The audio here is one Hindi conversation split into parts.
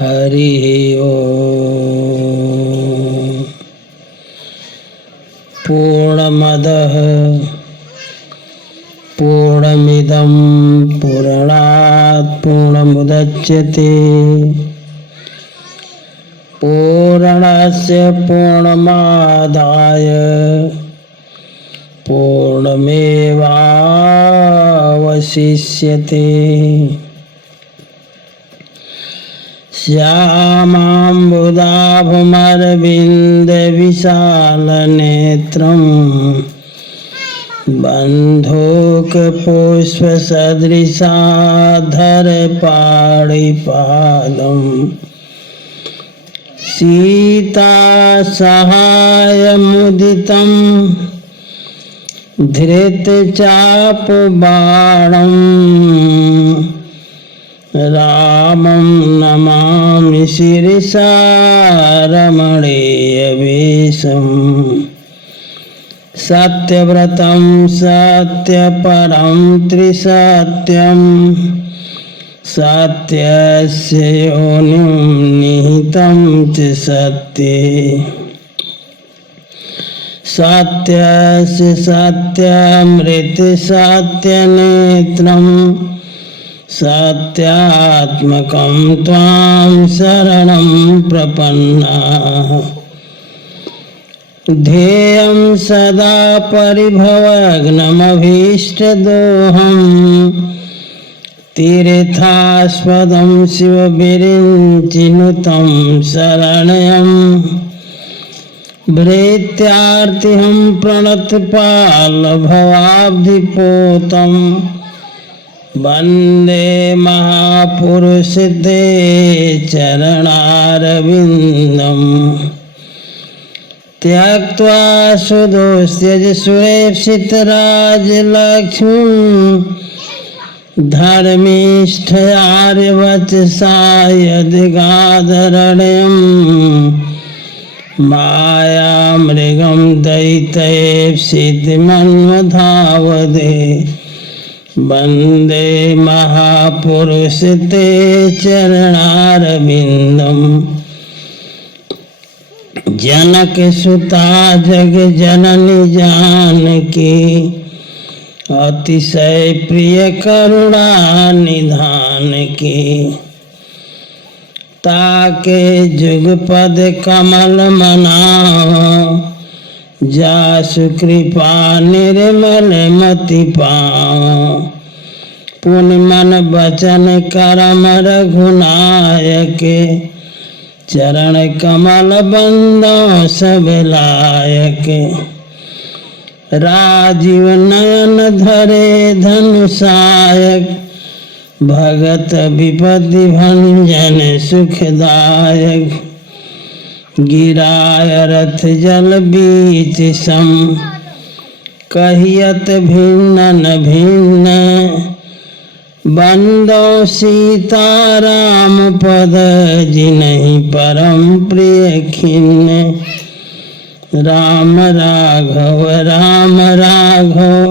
हरि ओम। पूर्णमदः पूर्णमिदं पूर्णात् पूर्णमुदच्यते पूर्णस्य पूर्णमादाय पूर्णमेवावशिष्यते। श्यामाम्बुदाभुमरविन्दविशालनेत्रं बन्धूकपुष्पसदृशाधरपाणिपादं सीतासहायमुदितं धृतचापबाणं रामं नमामि शिरसा रमणीयवेषम्। सत्यव्रतं सत्यपरं त्रिसत्यं सत्यस्य योनिं निहितं च सत्ये। सत्यस्य सत्यमृतसत्यनेत्रं सत्यात्मकं त्वां शरणं प्रपन्नाः। ध्येयं सदा परिभवग्नमभीष्टदोहं तीर्थास्पदं शिवविरिञ्चिनुतं शरण्यं भृत्यार्तिहं प्रणतपालभवाब्धिपोतं वन्दे महापुरुषते चरणारविन्दम्। त्यक्त्वा सुदोषत्यज सुरेप्सितराजलक्ष्मीं धर्मिष्ठयार्यवचसा यदिगादरण्यं मायामृगं दैत्येप्सितमन्वधावदे वन्दे महापुरुषते चरणारविन्दम्। जनक सुता जग जननी जानकी अतिशय प्रिय करुणा निधान की। ताके जुगपद कमल मनाओ जासु कृपा निर्मल मति पाओ। पुण्य मन वचन कर्म रघुनायक चरण कमल बंदो सब लायक। राजीव नयन धरे धनुषायक भगत विपत्ति भंजन सुखदायक। गिराय रथ जल बीच सम कहियत भिन्न भिन्न बंदो सीताराम पद जिन्हि परम प्रिय खिन्न। राम राघव राम राघव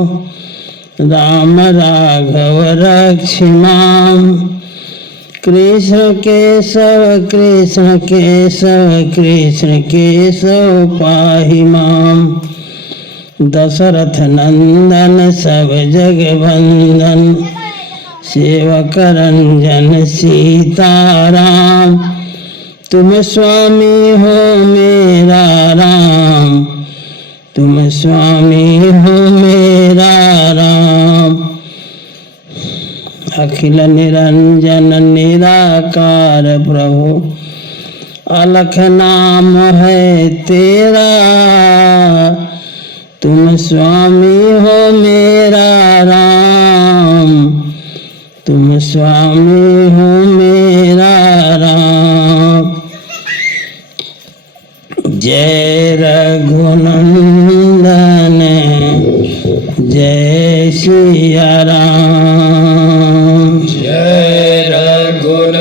राम राघव रक्षिमां। कृष्ण केशव कृष्ण केशव कृष्ण केशव पाहि मां। दशरथ नंदन सब जग वंदन सेवक रंजन सीताराम। तुम स्वामी हो मेरा राम तुम स्वामी हो मेरा राम। अखिल निरंजन निराकार प्रभु अलख नाम है तेरा। तुम स्वामी हो मेरा राम तुम स्वामी हो मेरा राम। जय रघुनंदन जय सिया राम। जय रघुनंदन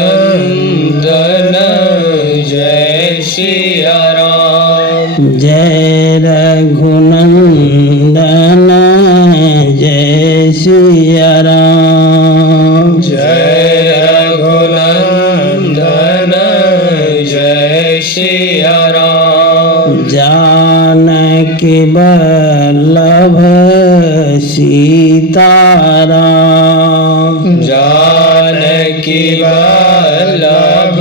जय सिया राम। जय रघुनंदन जय सिया राम। जय रघुनंदन जानकी वल्लभ सीताराम जानकी वल्लभ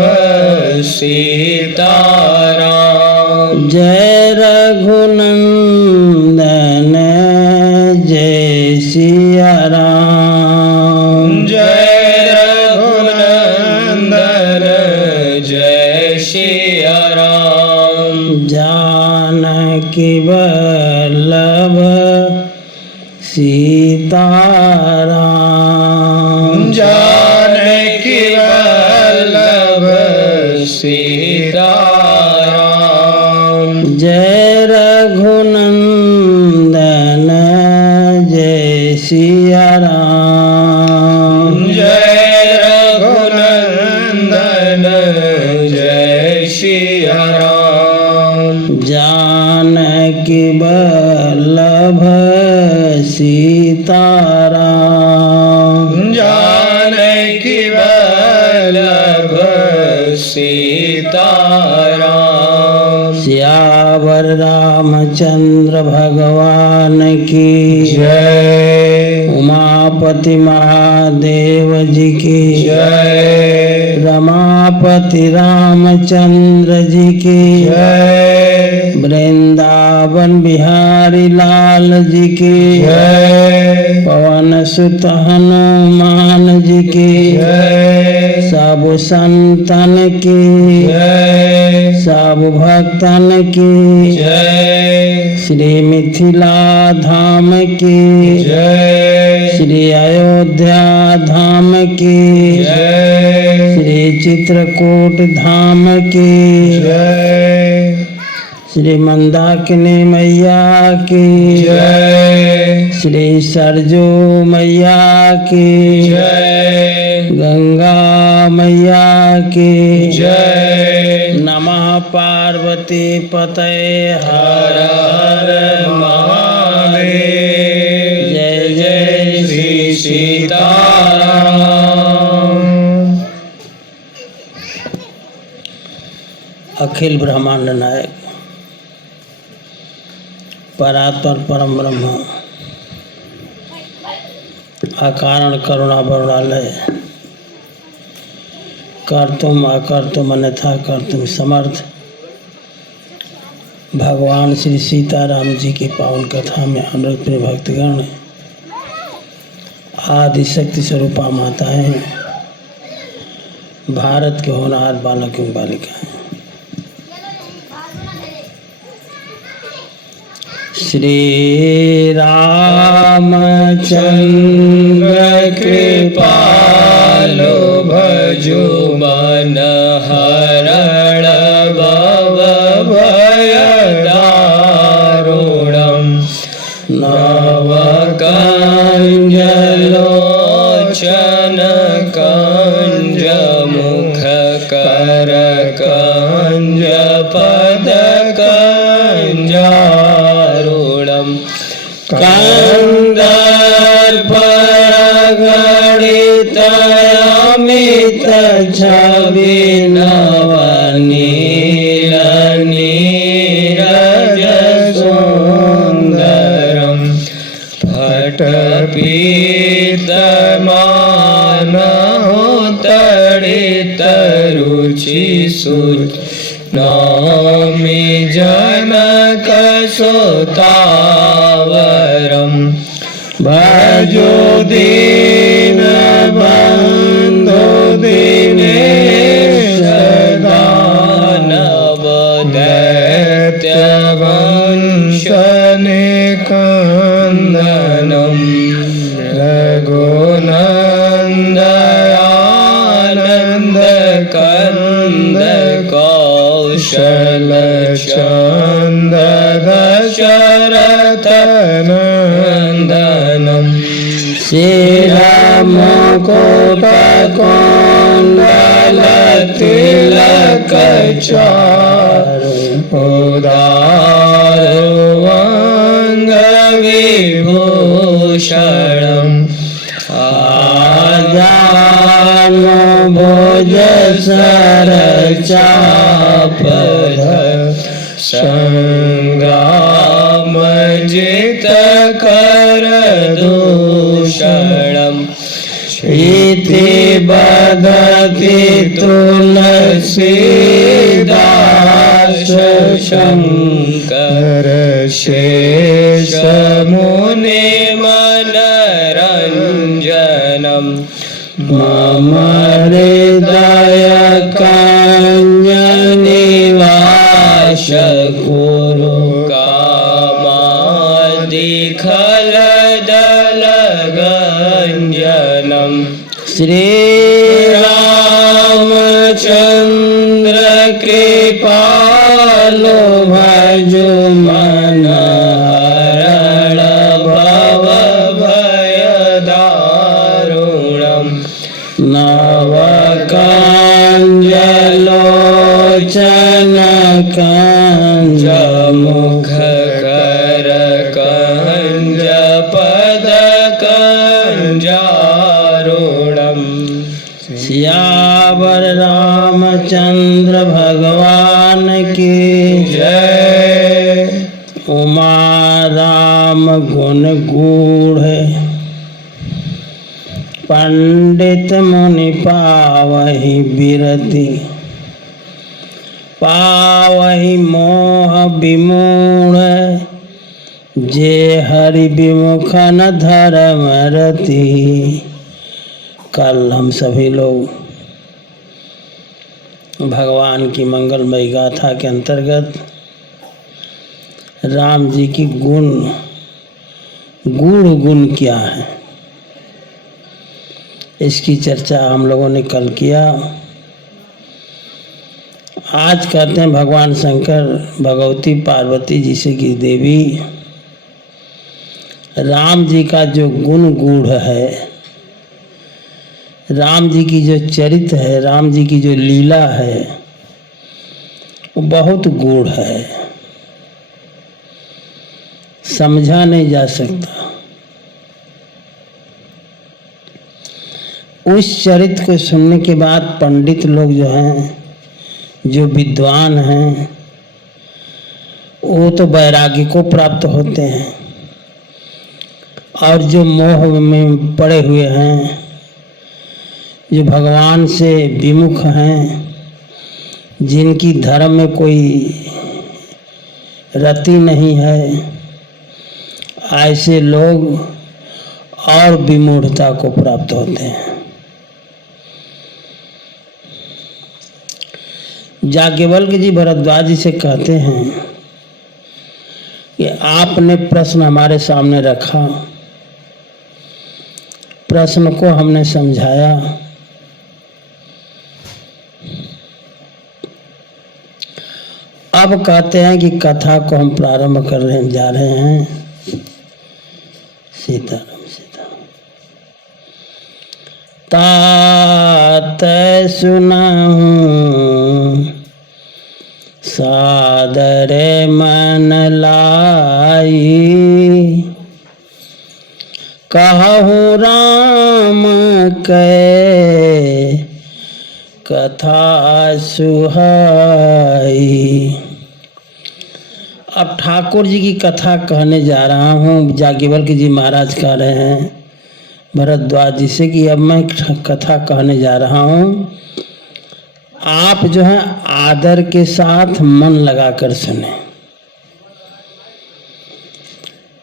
सीताराम जय रघुनंदन जय सिया राम जय रघुनंदन जय सिया राम जानकी वल्लभ सीताराम जानकी वल्लभ सीताराम जय रघुनंदन जय सिया राम जय रघुनंदन जय सिया राम जानकी वल्लभ सीताराम जानकी वल्लभ सीताराम सियावर रामचंद्र भगवान की जय उमापति महादेव जी की जय रमापति रामचंद्र जी की जय वृंदावन बिहारी लाल जी की जय पवन सुत हनुमान जी की जय सब संतन की जय सब भक्तन की जय श्री मिथिला धाम की जय श्री अयोध्या धाम की जय श्री चित्रकूट धाम की जय श्री मंदाकिनी मैया की जय श्री सरजू मैया की जय गंगा मैया की जय नमः पार्वती पतये हर हर महादेव जय जय श्री सीताराम अखिल ब्रह्मांड नायक परात्पर परम ब्रह्म अकारण करुणा वरुणालय कर तुम अकर तुम अन्यथा कर तुम समर्थ भगवान श्री सीताराम जी की पावन कथा में अनुरुद्ध प्रिय भक्तगण आदि शक्ति स्वरूपा माताएं भारत के होनहार बालक एवं बालिकाएं श्री रामचंद्र कृपालो भजो मन हरण भव भय दारुणम् नवकञ्जलोचन कञ्ज मुख कर कञ्ज पद कञ्जारुणम् कंदर्पगणित अमित छवि नवनील नीरज सुन्दरम् फटपीतमानोत्तडित रुचि सुच नौमि जनक सुतावरम् भजो दीन बन्धो दिनेश दानव दैत्य वंश निकन्दनम् रघुनन्दयानन्द कंद कौशल चंद दशरथ नंदनम् श्रीराम कोटकुण्डल तिलक चारु उदारवंग विभूषणम् आजान भोज सर चापध संग्राम जित कर दूषणम् इति बदति तुलसीदास शंकर शेष मुनि मनरंजनम् मम हृदय निवास कुरु कामादिखलदलगञ्जनम् श्री रामचंद्र कृपालो भजो मन हरण भव भय दारुणम् नवकाञ्जलोचन कंज मुख कर कंज पद कंजारुणम् सियावर रामचंद्र भगवान की जय। उमा राम गुण गूढ़ पंडित मुनि पावहि बिरति पावहि मोह विमूढ़ जे हरि विमुख न धर्म रति। कल हम सभी लोग भगवान की मंगलमयी गाथा के अंतर्गत राम जी की गूढ़ गुण क्या है इसकी चर्चा हम लोगों ने कल किया। आज कहते हैं भगवान शंकर भगवती पार्वती जी से की देवी राम जी का जो गुण गूढ़ है, राम जी की जो चरित्र है, राम जी की जो लीला है वो बहुत गूढ़ है, समझा नहीं जा सकता। उस चरित्र को सुनने के बाद पंडित लोग जो हैं, जो विद्वान हैं, वो तो वैराग्य को प्राप्त होते हैं, और जो मोह में पड़े हुए हैं, जो भगवान से विमुख हैं, जिनकी धर्म में कोई रति नहीं है, ऐसे लोग और विमूढ़ता को प्राप्त होते हैं। याज्ञवल्क्य जी भरद्वाज जी से कहते हैं कि आपने प्रश्न हमारे सामने रखा, प्रश्न को हमने समझाया, अब कहते हैं कि कथा को हम प्रारंभ करने जा रहे हैं। सीताराम सीताराम। तात सुनाऊं सादरे मन लाई, कहूँ राम के कथा सुहाई। अब ठाकुर जी की कथा कहने जा रहा हूँ। याज्ञवल्क्य जी महाराज कह रहे हैं भरद्वाज जी से कि अब मैं कथा कहने जा रहा हूँ, आप जो है आदर के साथ मन लगाकर सुने।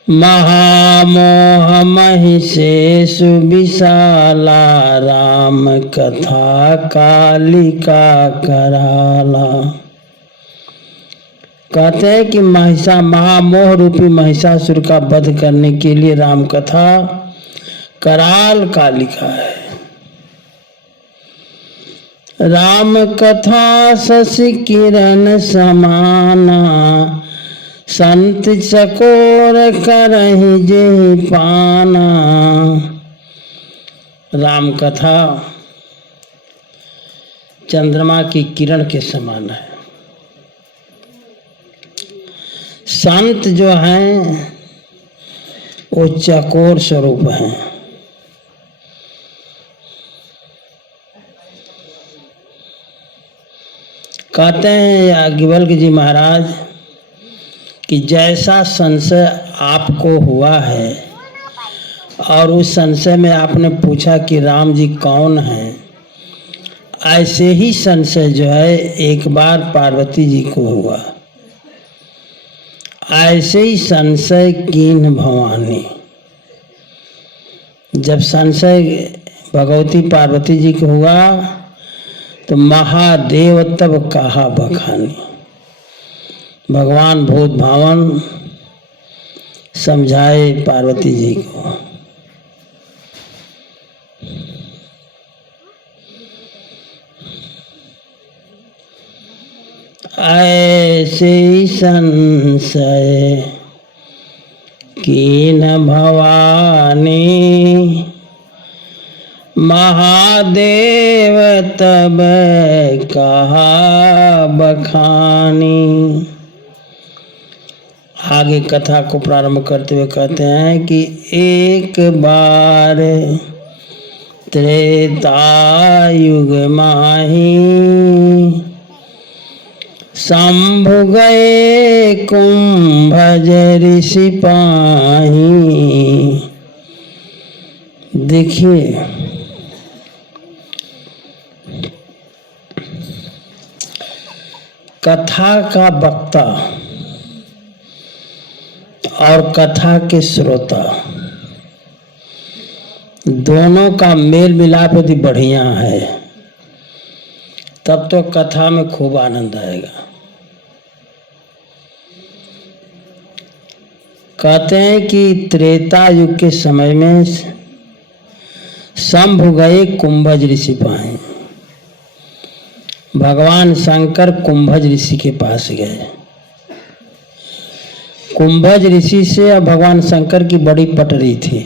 महामोह महिषेषु विशाला, राम कथा कालिका कराला। कहते हैं कि महामोह रूपी महिषासुर का वध करने के लिए राम कथा कराल कालिका है। राम कथा शशि किरण समाना, संत चकोर करहि जे पाना। राम कथा चंद्रमा की किरण के समान है। संत जो हैं वो चकोर स्वरूप हैं। कहते हैं याज्ञवल्क्य जी महाराज कि जैसा संशय आपको हुआ है और उस संशय में आपने पूछा कि राम जी कौन हैं, ऐसे ही संशय जो है एक बार पार्वती जी को हुआ। ऐसे ही संशय कीन भवानी, जब संशय भगवती पार्वती जी को हुआ तो महादेव तब कहा बखानी। भगवान भूत भावन समझाए पार्वती जी को। ऐसे ही संशय कीन भवानी, महादेव तब कहा बखानी। आगे कथा को प्रारंभ करते हुए कहते हैं कि एक बार त्रेता युग माही, शंभु गए कुंभज ऋषि पाही। देखिए कथा का वक्ता और कथा के श्रोता दोनों का मेल मिलाप यदि बढ़िया है तब तो कथा में खूब आनंद आएगा। कहते हैं कि त्रेता युग के समय में शंभु गए कुंभज ऋषि पाए। भगवान शंकर कुंभज ऋषि के पास गए। कुंभज ऋषि से अब भगवान शंकर की बड़ी पटरी थी।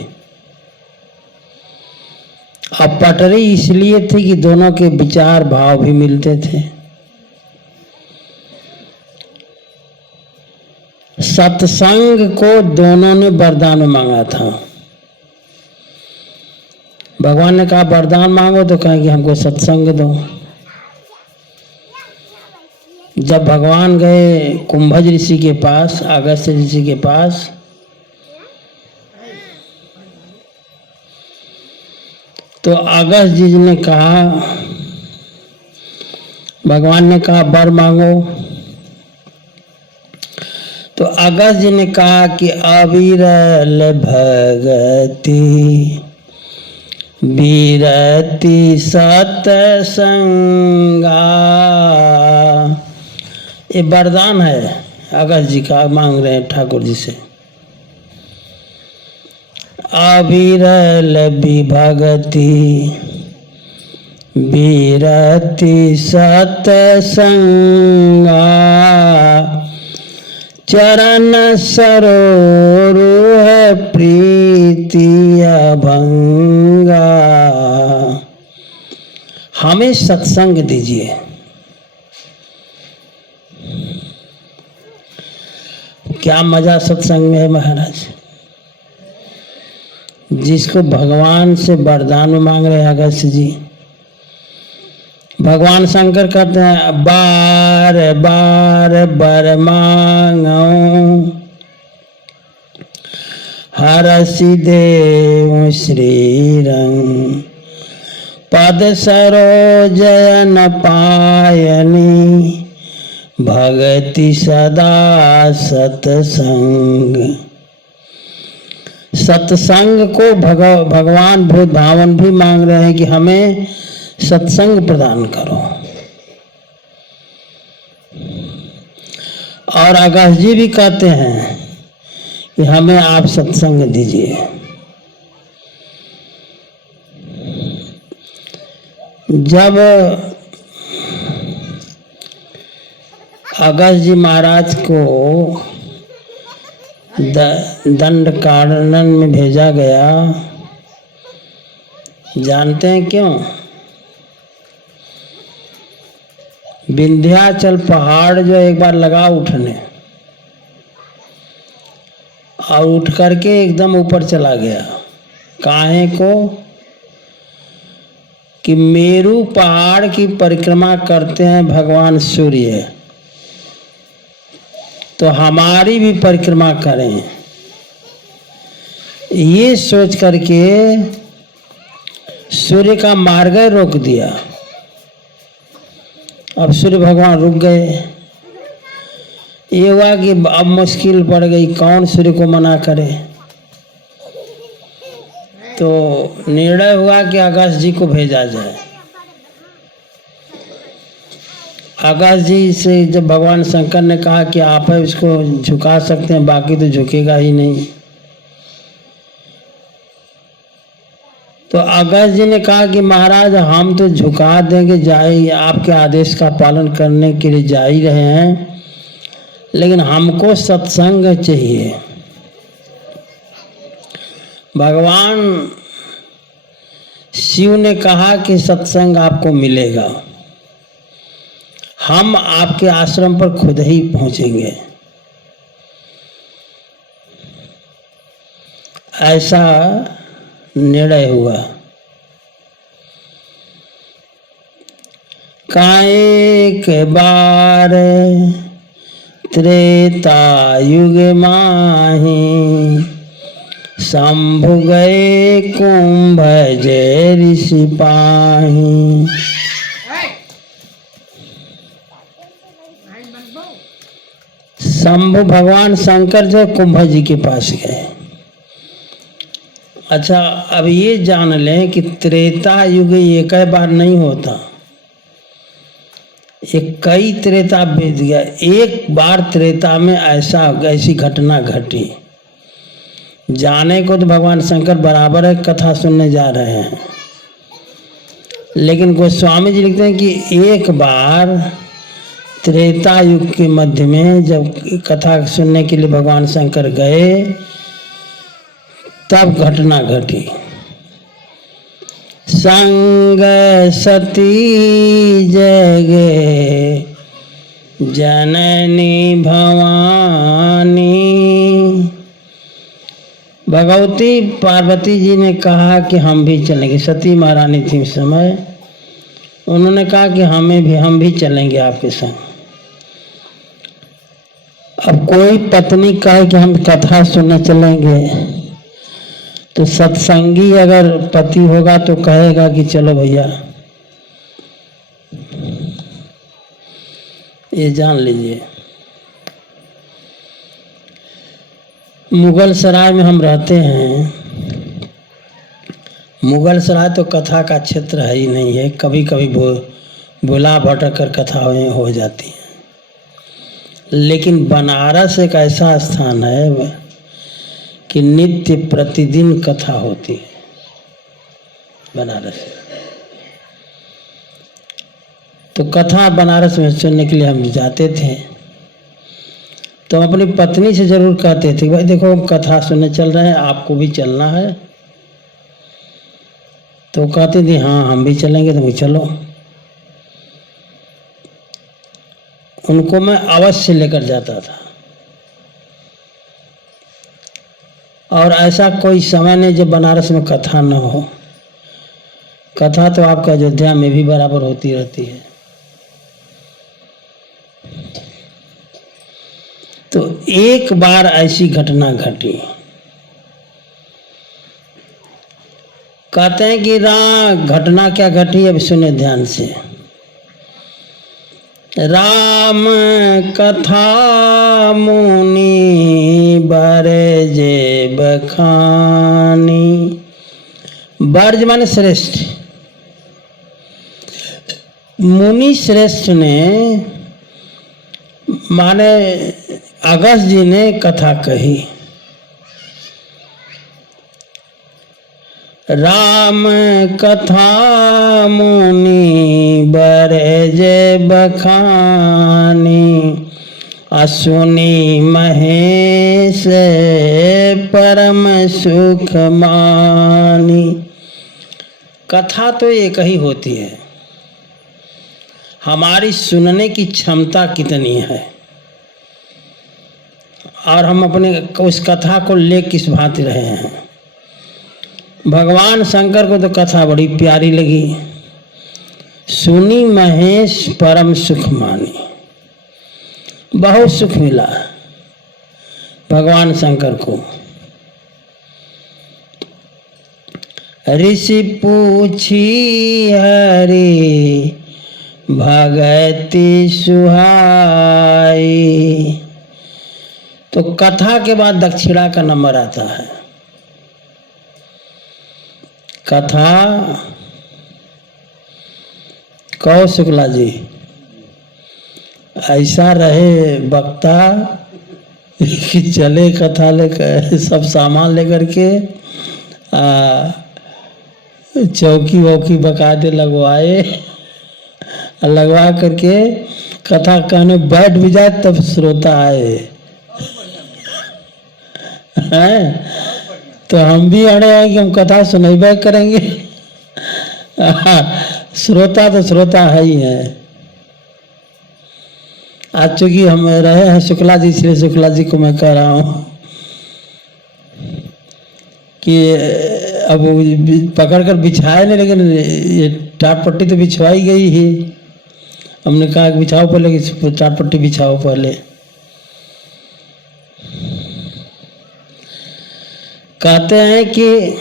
अब पटरी इसलिए थी कि दोनों के विचार भाव भी मिलते थे। सत्संग को दोनों ने वरदान मांगा था। भगवान ने कहा वरदान मांगो तो कहा कि हमको सत्संग दो। जब भगवान गए कुंभज ऋषि के पास, अगस्त्य ऋषि के पास, तो अगस्त्य जी ने कहा, भगवान ने कहा वर मांगो। तो अगस्त्य जी ने कहा कि अविरल भगति विरति सतसंगा। ये वरदान है अगस्त्य जी का, मांग रहे हैं ठाकुर जी से। अविरल विभगति विरति सतसंगा, चरण सरोरुह प्रीति अभंगा। हमें सत्संग दीजिए। क्या मजा सत्संग में है महाराज। जिसको भगवान से वरदान मांग रहे हैं अगस्त्य जी, भगवान शंकर कहते हैं बार बार वर मांगो, हरसि देव श्रीरंग, पद सरोजन पायनी, भगति सदा सतसंग। सत्संग को भगवान भूत भावन भी मांग रहे हैं कि हमें सत्संग प्रदान करो। और अगस्त्य जी भी कहते हैं कि हमें आप सत्संग दीजिए। जब अगस्त्य जी महाराज को दंड कानन में भेजा गया, जानते हैं क्यों? विंध्याचल पहाड़ जो एक बार लगा उठने और उठ करके एकदम ऊपर चला गया। काहे को? कि मेरू पहाड़ की परिक्रमा करते हैं भगवान सूर्य, तो हमारी भी परिक्रमा करें, ये सोच करके सूर्य का मार्ग रोक दिया। अब सूर्य भगवान रुक गए। ये हुआ कि अब मुश्किल पड़ गई, कौन सूर्य को मना करे। तो निर्णय हुआ कि अगस्त जी को भेजा जाए। अगस्त जी से जब भगवान शंकर ने कहा कि आप इसको झुका सकते हैं, बाकी तो झुकेगा ही नहीं, तो अगस्त जी ने कहा कि महाराज हम तो झुका देंगे, जाए आपके आदेश का पालन करने के लिए जा ही रहे हैं, लेकिन हमको सत्संग चाहिए। भगवान शिव ने कहा कि सत्संग आपको मिलेगा, हम आपके आश्रम पर खुद ही पहुंचेंगे। ऐसा निर्णय हुआ। काएक बार त्रेता युग माही, शंभु गए कुंभ जय ऋषि पाही। शंभु भगवान शंकर जो कुंभ जी के पास गए। अच्छा, अब ये जान लें कि त्रेता युग एक बार नहीं होता, ये कई त्रेता बीत गया। एक बार त्रेता में ऐसी घटना घटी। जाने को तो भगवान शंकर बराबर है कथा सुनने जा रहे हैं, लेकिन गोस्वामी जी लिखते हैं कि एक बार त्रेता युग के मध्य में जब कथा सुनने के लिए भगवान शंकर गए, तब घटना घटी। संग सती जगे जननी भवानी। भगवती पार्वती जी ने कहा कि हम भी चलेंगे। सती महारानी थी उस समय, उन्होंने कहा कि हम भी चलेंगे आपके संग। अब कोई पत्नी कहे कि हम कथा सुनने चलेंगे, तो सत्संगी अगर पति होगा तो कहेगा कि चलो भैया। ये जान लीजिए। मुगल सराय में हम रहते हैं। मुगल सराय तो कथा का क्षेत्र है ही नहीं है, कभी कभी बुला भटक कर कथा हो जाती है। लेकिन बनारस एक ऐसा स्थान है कि नित्य प्रतिदिन कथा होती है। बनारस तो कथा बनारस में सुनने के लिए हम जाते थे। तो हम अपनी पत्नी से जरूर कहते थे, भाई देखो हम कथा सुनने चल रहे हैं, आपको भी चलना है। तो कहते थे हाँ हम भी चलेंगे, तो चलो। उनको मैं अवश्य लेकर जाता था। और ऐसा कोई समय नहीं जब बनारस में कथा न हो। कथा तो आपका अयोध्या में भी बराबर होती रहती है। तो एक बार ऐसी घटना घटी। कहते हैं कि घटना क्या घटी, अब सुने ध्यान से। राम कथा मुनि बरजे बखानी। बर्ज माने श्रेष्ठ। मुनि श्रेष्ठ ने माने अगस्त जी ने कथा कही। राम कथा मुनि बरजे बखानी, असुनी महेश परम सुख मानी। कथा तो एक ही होती है, हमारी सुनने की क्षमता कितनी है और हम अपने उस कथा को ले किस भांति रहे हैं। भगवान शंकर को तो कथा बड़ी प्यारी लगी। सुनी महेश परम सुख मानी, बहुत सुख मिला। भगवान शंकर को। ऋषि पूछी हरि भगति सुहाई। तो कथा के बाद दक्षिणा का नंबर आता है। कथा कहो शुक्ला जी, ऐसा रहे वक्ता कि चले कथा लेकर, सब सामान लेकर के चौकी वौकी बकायदे लगवाए, लगवा करके कथा कहने बैठ भी जाए तब श्रोता आए हैं। तो हम भी अड़े हैं कि हम कथा सुनबे करेंगे। श्रोता तो श्रोता है ही है। आज चूंकि हम रहे हैं शुक्ला जी, इसलिए शुक्ला जी को मैं कह रहा हूँ कि अब पकड़ कर बिछाए नहीं, लेकिन ये टाट पट्टी तो बिछवाई गई ही। हमने कहा कि बिछाओ पहले, टाट पट्टी बिछाओ पहले। कहते हैं कि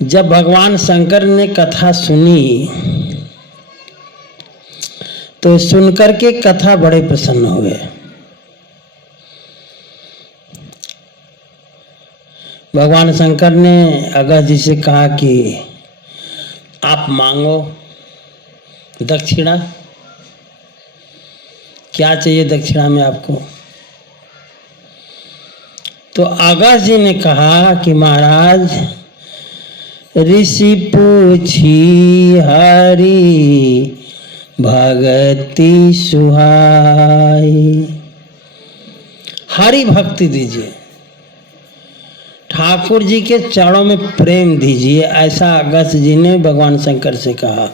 जब भगवान शंकर ने कथा सुनी तो सुनकर के कथा बड़े प्रसन्न हुए। भगवान शंकर ने अगस्त्य जी से कहा कि आप मांगो दक्षिणा, क्या चाहिए दक्षिणा में आपको। तो अगस्त्य जी ने कहा कि महाराज, ऋषि पूछी हरि भगति सुहाई। हरि भक्ति दीजिए, ठाकुर जी के चरणों में प्रेम दीजिए, ऐसा अगस्त्य जी ने भगवान शंकर से कहा।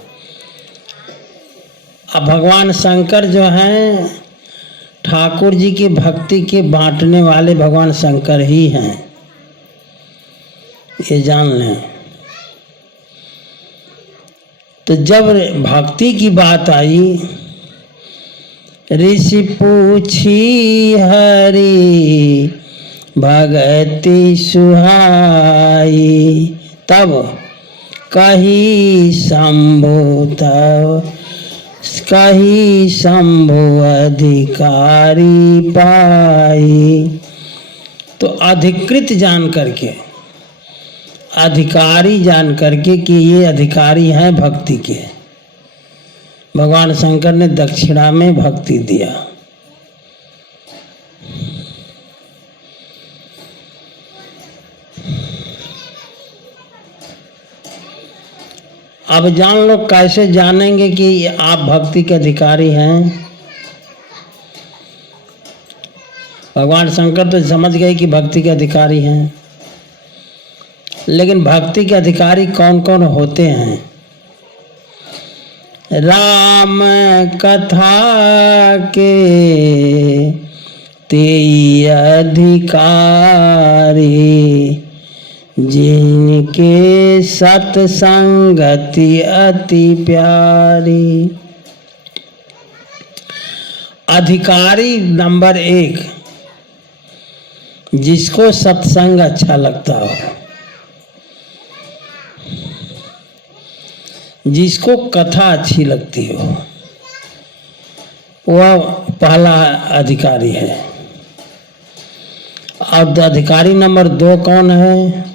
अब भगवान शंकर जो हैं ठाकुर जी की भक्ति के बांटने वाले भगवान शंकर ही हैं, ये जान लें। तो जब भक्ति की बात आई, ऋषि पूछी हरि भगति सुहाई, तब कही शंभु तब कही शंभु अधिकारी पाई। तो अधिकृत जान करके, अधिकारी जान करके कि ये अधिकारी हैं भक्ति के, भगवान शंकर ने दक्षिणा में भक्ति दिया। अब जान लो, कैसे जानेंगे कि आप भक्ति के अधिकारी हैं। भगवान शंकर तो समझ गए कि भक्ति के अधिकारी हैं, लेकिन भक्ति के अधिकारी कौन कौन होते हैं। राम कथा के तेई अधिकारी, जिनके सत्संगति अति प्यारी। अधिकारी नंबर 1, जिसको सत्संग अच्छा लगता हो, जिसको कथा अच्छी लगती हो, वह पहला अधिकारी है। और अधिकारी नंबर 2 कौन है।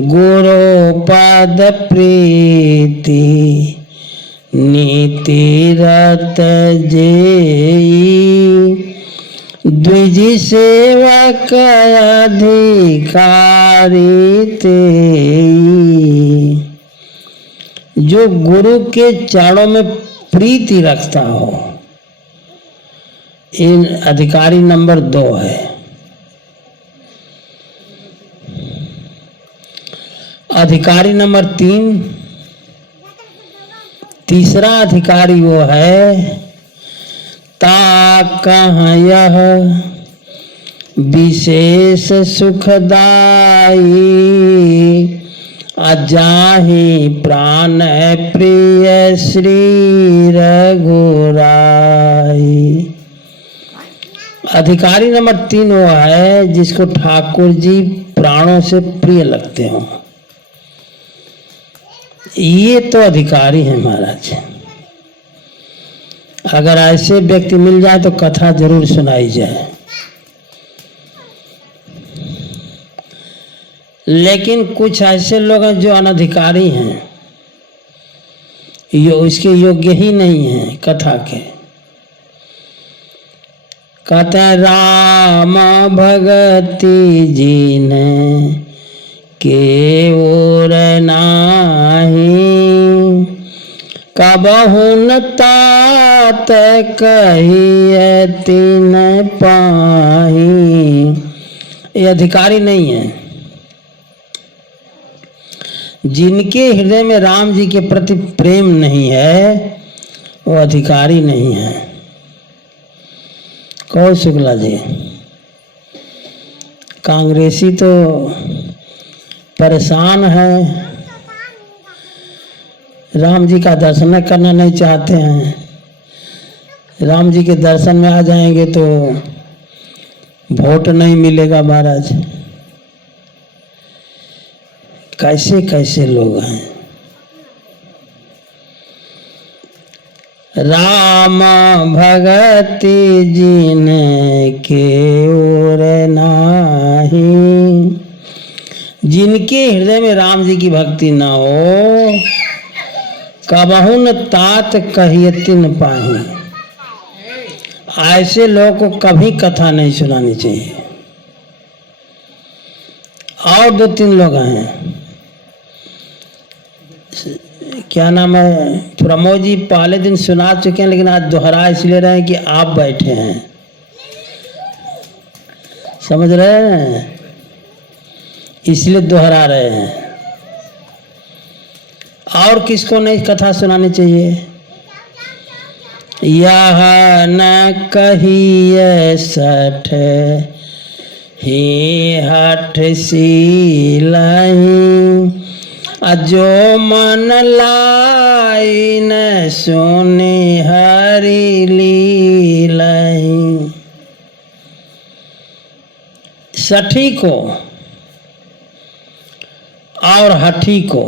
गुरु पद प्रीति नीति रत जेई, द्विज सेवक अधिकारी तेई। जो गुरु के चरणों में प्रीति रखता हो, इन अधिकारी नंबर 2 है। अधिकारी नंबर 3, तीसरा अधिकारी वो है, ता कहाँ यह विशेष सुखदाई, अजाहि प्राण प्रिय श्री रघुराई। अधिकारी नंबर 3 वो है जिसको ठाकुर जी प्राणों से प्रिय लगते हो। ये तो अधिकारी है महाराज। अगर ऐसे व्यक्ति मिल जाए तो कथा जरूर सुनाई जाए। लेकिन कुछ ऐसे लोग हैं जो अनधिकारी हैं, इसके योग्य ही नहीं है कथा के। कहते हैं राम भगति जीने के ओर नाही, कबहु न तात कहिए तिन पाही। ये अधिकारी नहीं है। जिनके हृदय में राम जी के प्रति प्रेम नहीं है वो अधिकारी नहीं है। कौन शुक्ला जी? कांग्रेसी तो परेशान है, राम जी का दर्शन करना नहीं चाहते हैं। राम जी के दर्शन में आ जाएंगे तो वोट नहीं मिलेगा महाराज। कैसे कैसे लोग हैं। राम भगति जिने के ओर नाही, जिनके हृदय में राम जी की भक्ति ना हो, कबहु न तात कहिए तिन पाही। ऐसे लोगों को कभी कथा नहीं सुनानी चाहिए। और 2-3 लोग हैं, क्या नाम है, प्रमोद जी पहले दिन सुना चुके हैं लेकिन आज दोहरा इसलिए रहे हैं कि आप बैठे हैं, समझ रहे हैं, इसलिए दोहरा रहे हैं। और किसको नहीं कथा सुनानी चाहिए? यह न कहिए सठ ही हठ सीलहि, जो मन लाई न सुने हरि लीलहि। सठी को और हठी को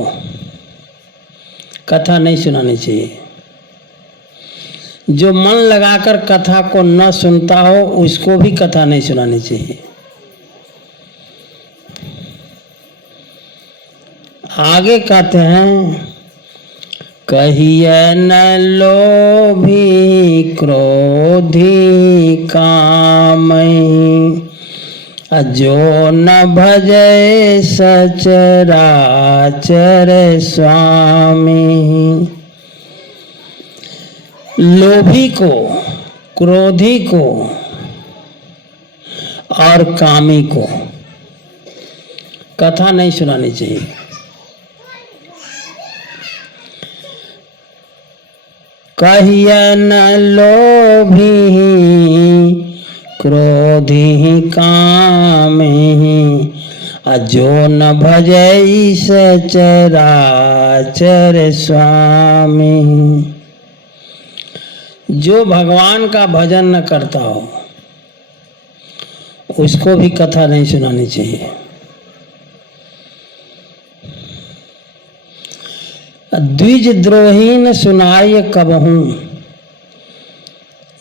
कथा नहीं सुनानी चाहिए। जो मन लगाकर कथा को न सुनता हो उसको भी कथा नहीं सुनानी चाहिए। आगे कहते हैं कहिए न लोभी क्रोधी कामहि, जो न भजे सचराचर स्वामी। लोभी को, क्रोधी को और कामी को कथा नहीं सुनानी चाहिए। कहिए न लोभी क्रोधी कामहि, जो न भजई सचराचर स्वामी। जो भगवान का भजन न करता हो उसको भी कथा नहीं सुनानी चाहिए। द्विज द्रोही न सुनाई कबहू।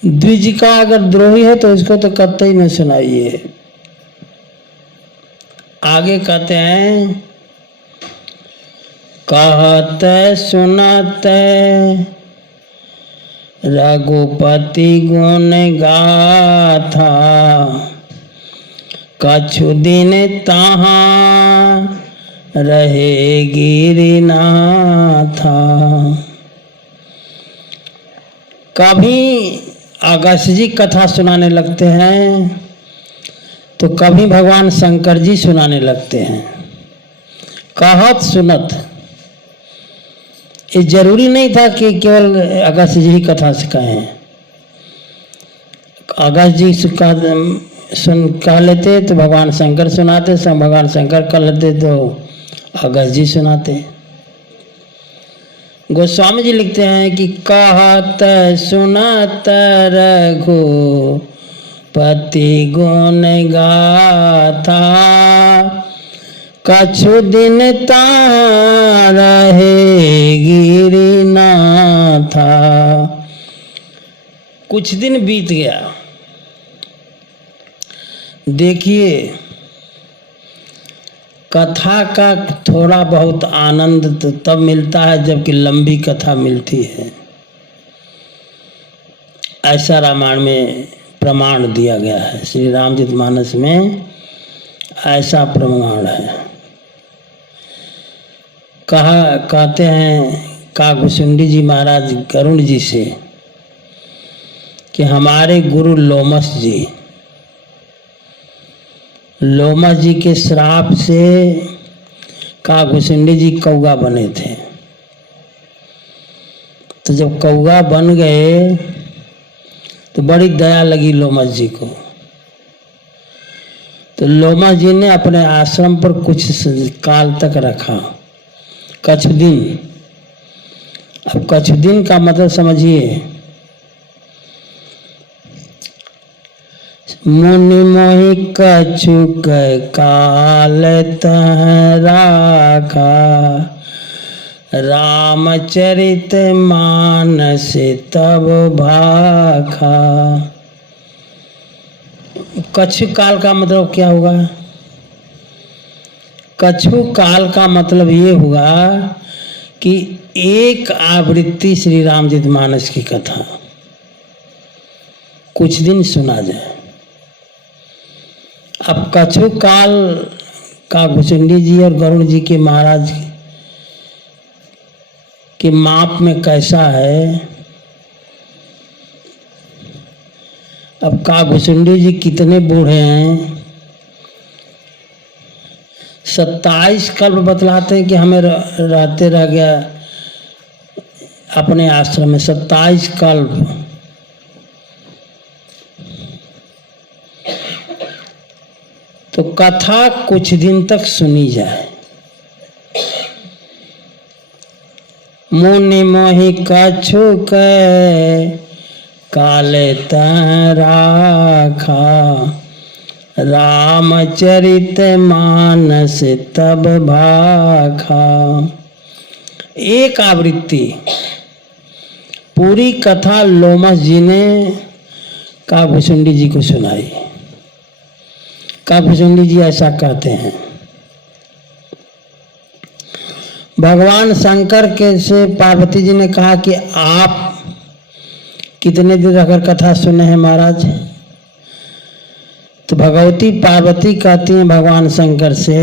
द्विज का अगर द्रोही है तो उसको तो कतई न सुनाइए। आगे कहते हैं कहते सुनते रघुपति गुण गाथा, कछु दिन तहाँ रहे गिरिनाथा। कभी अगस्त जी कथा सुनाने लगते हैं तो कभी भगवान शंकर जी सुनाने लगते हैं। कहत सुनत, ये जरूरी नहीं था कि केवल अगस्त जी ही कथा से कहें। अगस्त जी कह लेते तो भगवान शंकर सुनाते, भगवान शंकर कह लेते तो अगस्त जी सुनाते। गोस्वामी जी लिखते हैं कि कहत सुनत रघु पति गुण गाथा, कछु दिन ता रहे गिरिनाथा। कुछ दिन बीत गया। देखिए, कथा का थोड़ा बहुत आनंद तो तब मिलता है जबकि लंबी कथा मिलती है। ऐसा रामायण में प्रमाण दिया गया है, श्री रामचरितमानस में ऐसा प्रमाण है। कहते हैं काकभुसुंडी जी महाराज गरुड़ जी से कि हमारे गुरु लोमस जी के श्राप से काकभुसुंडी जी कौआ बने थे। तो जब कौआ बन गए तो बड़ी दया लगी लोमस जी को। तो लोमस जी ने अपने आश्रम पर कुछ काल तक रखा, कछु दिन। अब कछु दिन का मतलब समझिए, मुनि मोहि कछु काल तह राखा, रामचरित मानस तब भाखा। कछु काल का मतलब क्या होगा? कछु काल का मतलब ये हुआ कि एक आवृत्ति श्री रामचरितमानस की कथा कुछ दिन सुना जाए। अब कछु काल काकभुसुंडी जी और गरुड़ जी के महाराज के माप में कैसा है। अब काकभुसुंडी जी कितने बूढ़े हैं? 27 कल्प बतलाते हैं कि हमें रहते रह गया अपने आश्रम में 27 कल्प। तो कथा कुछ दिन तक सुनी जाए। मुनि मोहि कछु काल तह राखा, रामचरित मानस तब भाखा। एक आवृत्ति पूरी कथा लोमस जी ने काकभुसुंडी जी को सुनाई। काकभुसुंडी जी ऐसा कहते हैं, भगवान शंकर के से पार्वती जी ने कहा कि आप कितने दिन रहकर कथा सुने हैं महाराज? तो भगवती पार्वती कहती हैं भगवान शंकर से,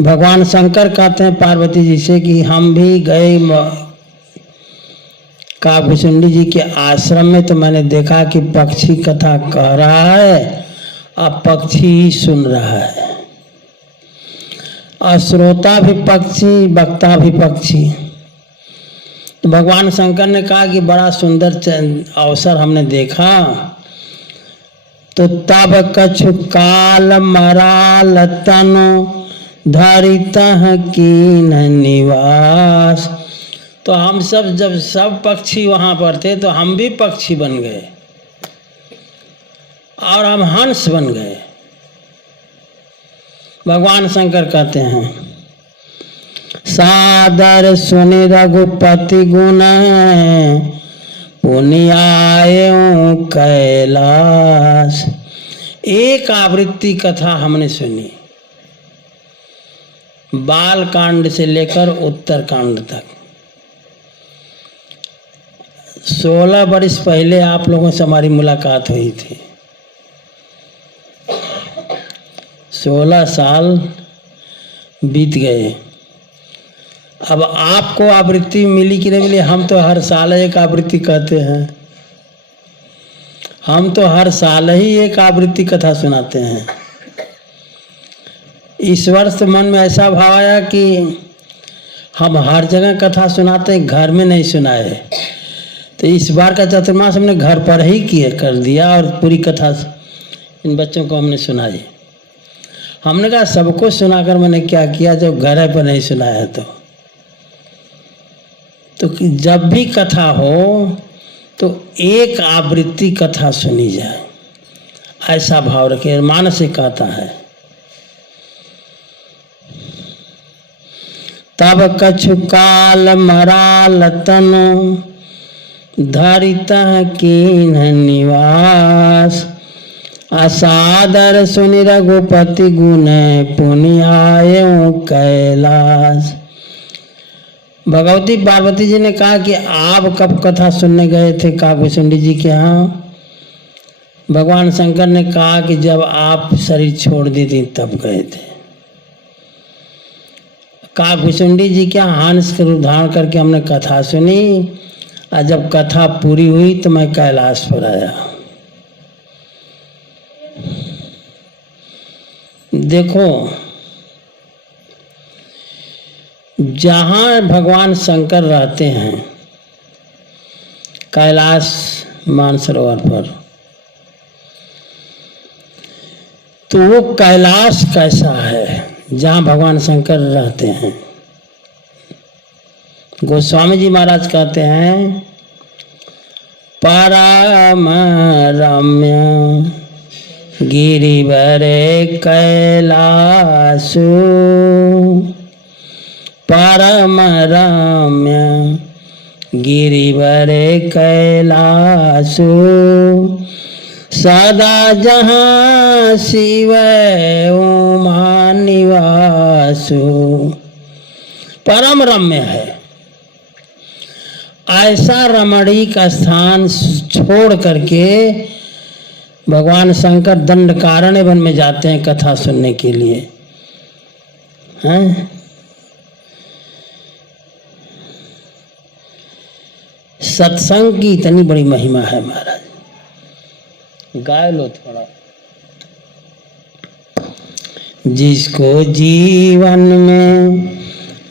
भगवान शंकर कहते हैं पार्वती जी से कि हम भी गए काकभुसुंडी जी के आश्रम में, तो मैंने देखा कि पक्षी कथा कह रहा है और पक्षी ही सुन रहा है, और श्रोता भी पक्षी, वक्ता भी पक्षी। तो भगवान शंकर ने कहा कि बड़ा सुंदर अवसर हमने देखा। तो तब कछु काल मराल तनु धरितः कीन निवास। तो हम सब जब सब पक्षी वहाँ पर थे तो हम भी पक्षी बन गए और हम हंस बन गए। भगवान शंकर कहते हैं, सादर सुनि रघुपति गुण, पुनि आयें कैलाश। एक आवृत्ति कथा हमने सुनी, बाल कांड से लेकर उत्तर कांड तक। 16 वर्ष पहले आप लोगों से हमारी मुलाकात हुई थी। 16 साल बीत गए। अब आपको आवृत्ति मिली कि नहीं मिली? हम तो हर साल एक आवृत्ति कहते हैं। हम तो हर साल ही एक आवृत्ति कथा सुनाते हैं। इस वर्ष मन में ऐसा भाव आया कि हम हर जगह कथा सुनाते हैं, घर में नहीं सुनाए। तो इस बार का चतुर्मास हमने घर पर ही कर दिया और पूरी कथा इन बच्चों को हमने सुनाई। हमने कहा सबको सुनाकर मैंने क्या किया जब घर पर नहीं सुनाया। तो जब भी कथा हो तो एक आवृत्ति कथा सुनी जाए, ऐसा भाव रखे। मानसिक कहता है, तब कछु काल मराल तन धरितः कीन्ह निवास, असादर सुनि रघुपति गुण पुनि आयउ कैलाश। भगवती पार्वती जी ने कहा कि आप कब कथा सुनने गए थे काकभूषुंडी जी के यहाँ? भगवान शंकर ने कहा कि जब आप शरीर छोड़ दी थी तब गए थे। काकभूषुंडी जी के हंस का रूप धारण करके हमने कथा सुनी, और जब कथा पूरी हुई तो मैं कैलाश पर आया। देखो, जहाँ भगवान शंकर रहते हैं कैलाश मानसरोवर पर, तो वो कैलाश कैसा है जहाँ भगवान शंकर रहते हैं? गोस्वामी जी महाराज कहते हैं, परम रम्य गिरिवरे कैलासु, परम रम्य गिरिवरे कैलासु, सदा जहाँ शिव उमा निवासु। परम रम्य है। ऐसा रमणीक स्थान छोड़ करके भगवान शंकर दंडकारण्य वन में जाते हैं कथा सुनने के लिए, हैं? सत्संग की इतनी बड़ी महिमा है महाराज। गाय लो थोड़ा। जिसको जीवन में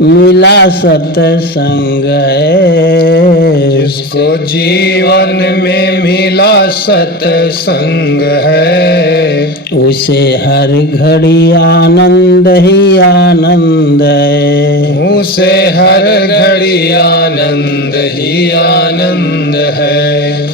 मिला सत्संग है, जिसको जीवन में मिला सत्संग है, उसे हर घड़ी आनंद ही आनंद है, उसे हर घड़ी आनंद ही आनंद है।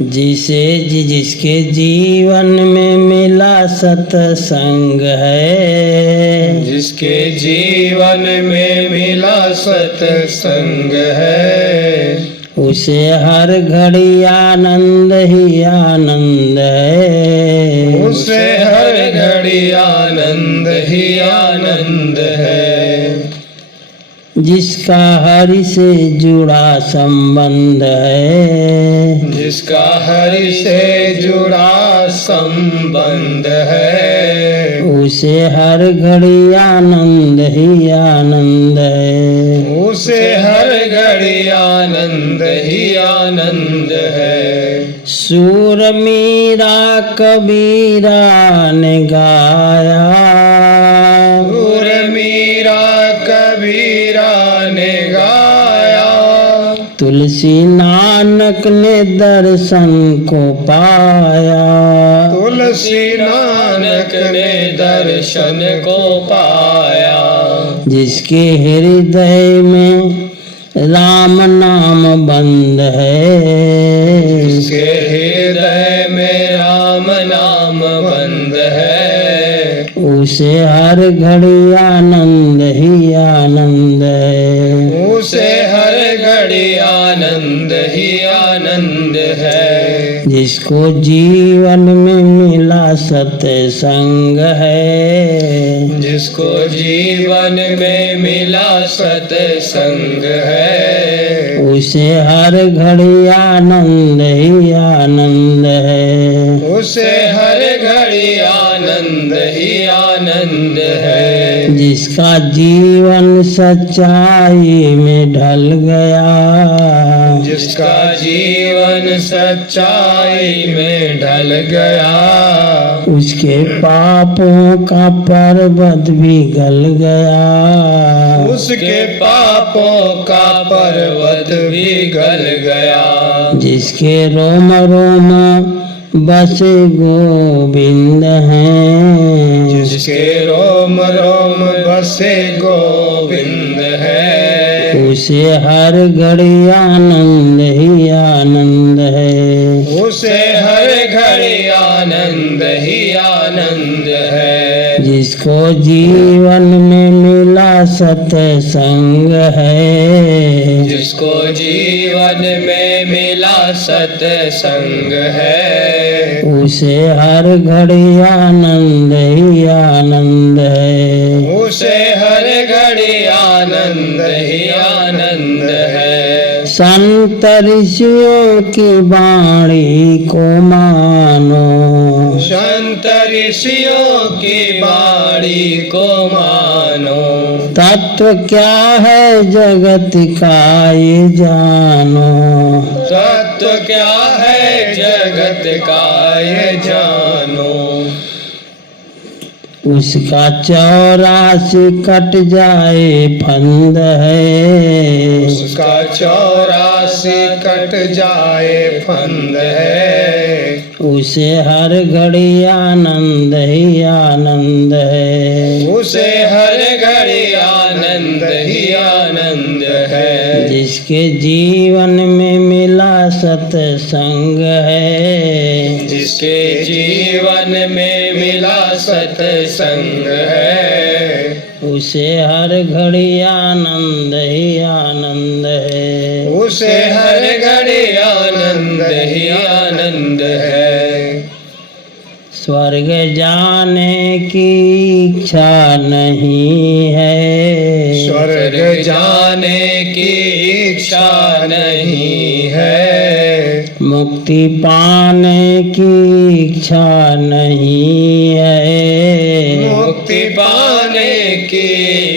जिसके जीवन में मिला सत्संग है, जिसके जीवन में मिला सत्संग है, उसे हर घड़ी आनंद ही आनंद है, उसे हर घड़ी आनंद ही आनंद है। जिसका हरि से जुड़ा संबंध है, जिसका हरि से जुड़ा संबंध है, उसे हर घड़ी आनंद ही आनंद है, उसे हर घड़ी आनंद ही आनंद है। सूर मीरा कबीरा ने गाया, सूर मीरा कबीरा ने गाया, तुलसी नानक ने दर्शन को पाया, तुलसी नानक ने दर्शन को पाया। जिसके हृदय में राम नाम बंद है, जिसके हृदय में राम नाम बंद है, उसे हर घड़ी आनंद ही आनंद है, उसे हर घड़ी आनंद ही आनंद है। जिसको जीवन में मिला सत्संग है, जिसको जीवन में मिला सत्संग है, उसे हर घड़ी आनंद ही आनंद है, उसे हर घड़ी आनंद ही आनंद है। जिसका जीवन सच्चाई में ढल गया, जिसका जीवन सच्चाई में ढल गया, उसके पापों का पर्वत भी गल गया, उसके पापों का पर्वत भी गल गया। जिसके रोम रोम बसे गोविंद हैं, जिसके रोम रोम बसे गोविंद है, उसे हर घड़ी आनंद ही आनंद है। उसे हर घड़ी आनंद ही आनंद है। जिसको जीवन में मिला सत्संग है, जिसको जीवन में मिला सत्संग है, उसे हर घड़ी आनंद ही आनंद है। उसे हर घड़ी आनंद ही आनंद है। संत ऋषियों की वाणी को मानो, संत ऋषियों की वाणी को मानो। तत्व क्या है जगत का ये जानो, तत्व क्या है जगत का ये जानो। उसका 84 कट जाए फंद है, उसका 84 कट जाए फंद है। उसे हर घड़ी आनंद ही आनंद है। उसे हर घड़ी आनंद ही आनंद है। जिसके जीवन में मिला सत्संग है, जिसके जीवन में मिला सत्संग है, उसे हर घड़ी आनंद ही आनंद है। उसे हर घड़ी आनंद ही आनंद है। स्वर्ग जाने की इच्छा नहीं है, स्वर्ग जाने की इच्छा नहीं है। मुक्ति पाने की इच्छा नहीं है, मुक्ति पाने की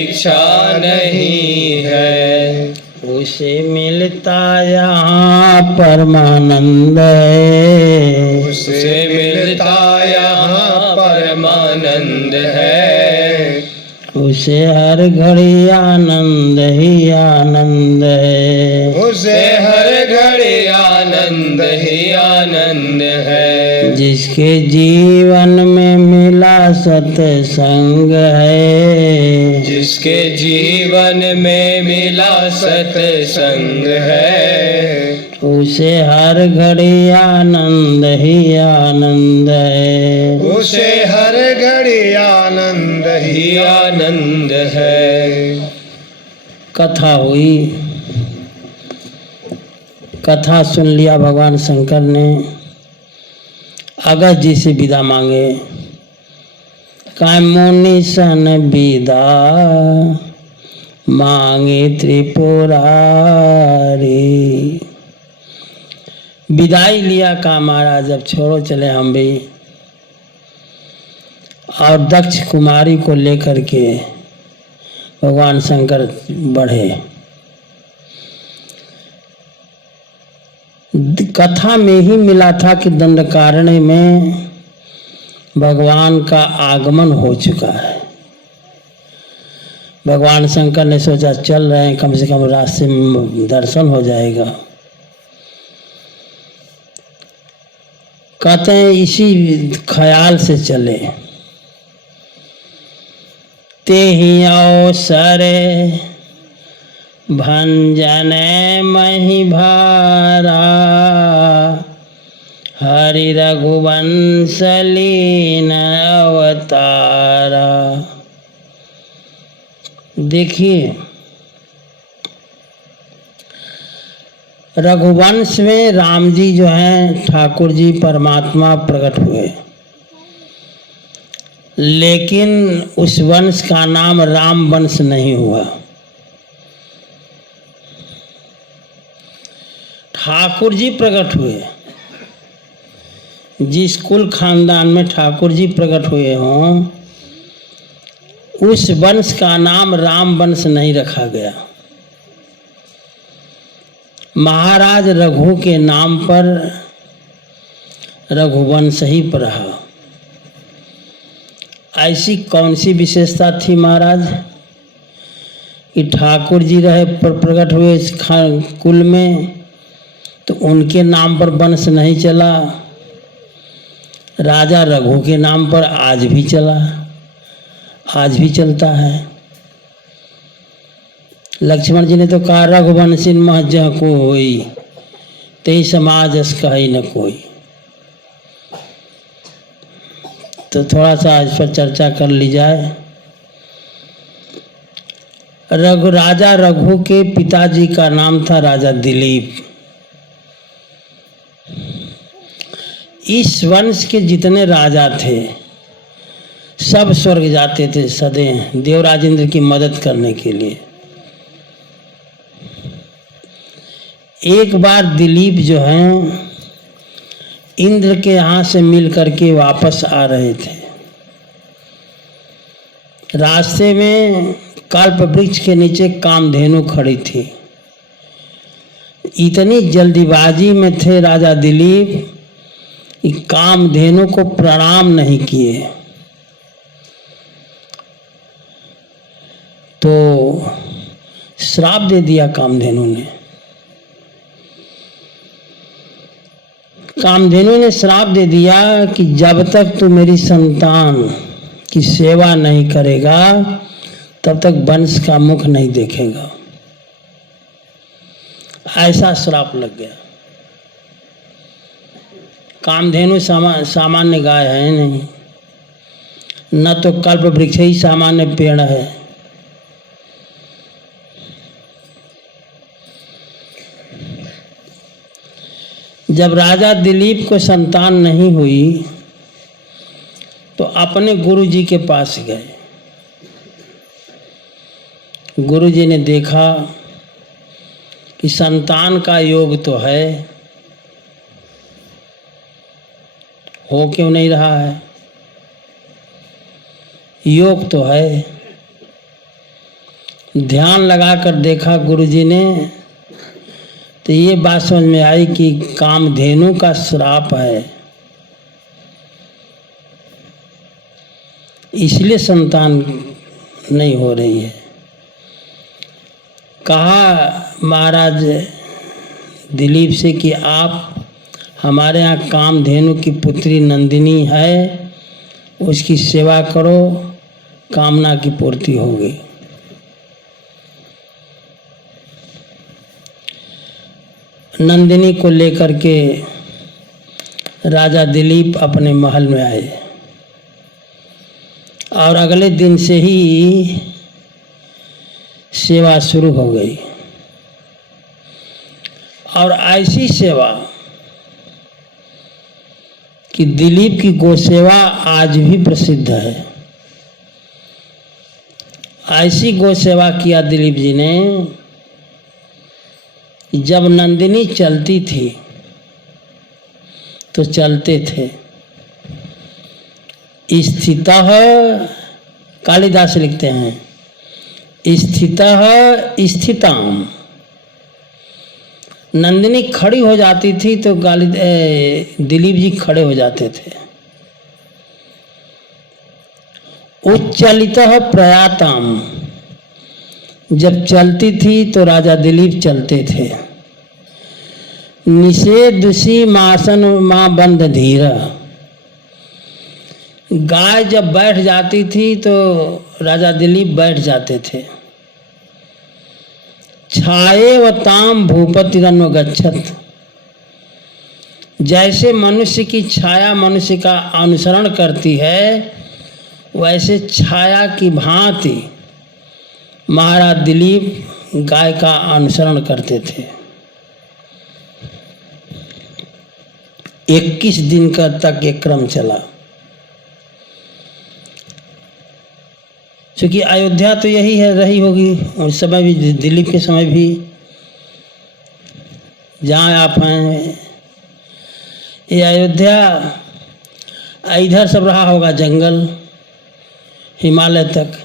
इच्छा नहीं है। उसे मिलता यहाँ परमानंद है, उसे मिलता यहाँ परमानंद है। उसे हर घड़ी आनंद ही आनंद है। उसे हर घड़ी आनंद ही आनंद है। जिसके जीवन में मिला सत्संग है, जिसके जीवन में मिला सत्संग है, उसे हर घड़ी आनंद ही आनंद है। उसे हर घड़ी आनंद ही आनंद है। कथा हुई, कथा सुन लिया भगवान शंकर ने, अगस्त जी से विदा मांगे। काय मुनि सन विदा मांगे त्रिपुरारी। विदाई लिया, कहा महाराज अब छोड़ो चले हम भी। और दक्ष कुमारी को लेकर के भगवान शंकर बढ़े। कथा में ही मिला था कि दंडकारण्य में भगवान का आगमन हो चुका है। भगवान शंकर ने सोचा चल रहे हैं, कम से कम रास्ते में दर्शन हो जाएगा। कहते हैं इसी ख्याल से चले। ते ही अवसर भंजन मही भारा, हरि रघुवंश लीन अवतारा। देखिए, रघुवंश में राम जी जो हैं ठाकुर जी परमात्मा प्रकट हुए, लेकिन उस वंश का नाम राम वंश नहीं हुआ। ठाकुर जी प्रकट हुए। जिस कुल खानदान में ठाकुर जी प्रकट हुए हों, उस वंश का नाम राम वंश नहीं रखा गया। महाराज रघु के नाम पर रघुवंश ही रहा। ऐसी कौन सी विशेषता थी महाराज कि ठाकुर जी रहे प्रकट हुए इस कुल में, तो उनके नाम पर वंश नहीं चला। राजा रघु के नाम पर आज भी चला, आज भी चलता है। लक्ष्मण जी ने तो कहा रघुवंशी महज कोई ते समाज अस कही न कोई। तो थोड़ा सा इस पर चर्चा कर ली जाए। राजा रघु के पिताजी का नाम था राजा दिलीप। इस वंश के जितने राजा थे सब स्वर्ग जाते थे सदैव देवराज इंद्र की मदद करने के लिए। एक बार दिलीप जो हैं इंद्र के यहाँ से मिल करके वापस आ रहे थे। रास्ते में कल्प वृक्ष के नीचे कामधेनु खड़ी थी। इतनी जल्दीबाजी में थे राजा दिलीप कि कामधेनु को प्रणाम नहीं किए। तो श्राप दे दिया कामधेनु ने। कामधेनु ने श्राप दे दिया कि जब तक तू मेरी संतान की सेवा नहीं करेगा तब तक वंश का मुख नहीं देखेगा। ऐसा श्राप लग गया। कामधेनु सामान्य गाय है नहीं, न तो कल्प वृक्ष ही सामान्य पेड़ है। जब राजा दिलीप को संतान नहीं हुई तो अपने गुरुजी के पास गए। गुरुजी ने देखा कि संतान का योग तो है, हो क्यों नहीं रहा है? योग तो है। ध्यान लगाकर देखा गुरुजी ने तो ये बात समझ में आई कि कामधेनु का श्राप है, इसलिए संतान नहीं हो रही है। कहा महाराज दिलीप से कि आप हमारे यहाँ कामधेनु की पुत्री नंदिनी है, उसकी सेवा करो, कामना की पूर्ति होगी। नंदिनी को लेकर के राजा दिलीप अपने महल में आए और अगले दिन से ही सेवा शुरू हो गई। और ऐसी सेवा कि दिलीप की गौसेवा आज भी प्रसिद्ध है। ऐसी गौसेवा किया दिलीप जी ने, जब नंदिनी चलती थी तो चलते थे। स्थितः, कालिदास लिखते हैं, स्थितः स्थिताम। नंदिनी खड़ी हो जाती थी तो दिलीप जी खड़े हो जाते थे। उच्चलितः प्रयाताम, जब चलती थी तो राजा दिलीप चलते थे। निषेधसी मासन माँ बंद धीरा, गाय जब बैठ जाती थी तो राजा दिलीप बैठ जाते थे। छाये व ताम भूपति रन्व गच्छत, जैसे मनुष्य की छाया मनुष्य का अनुसरण करती है वैसे छाया की भांति महाराज दिलीप गाय का अनुसरण करते थे। 21 दिन का तक ये क्रम चला। क्योंकि अयोध्या तो यही है रही होगी उस समय भी, दिलीप के समय भी, जहाँ आप हैं ये अयोध्या, इधर सब रहा होगा जंगल हिमालय तक।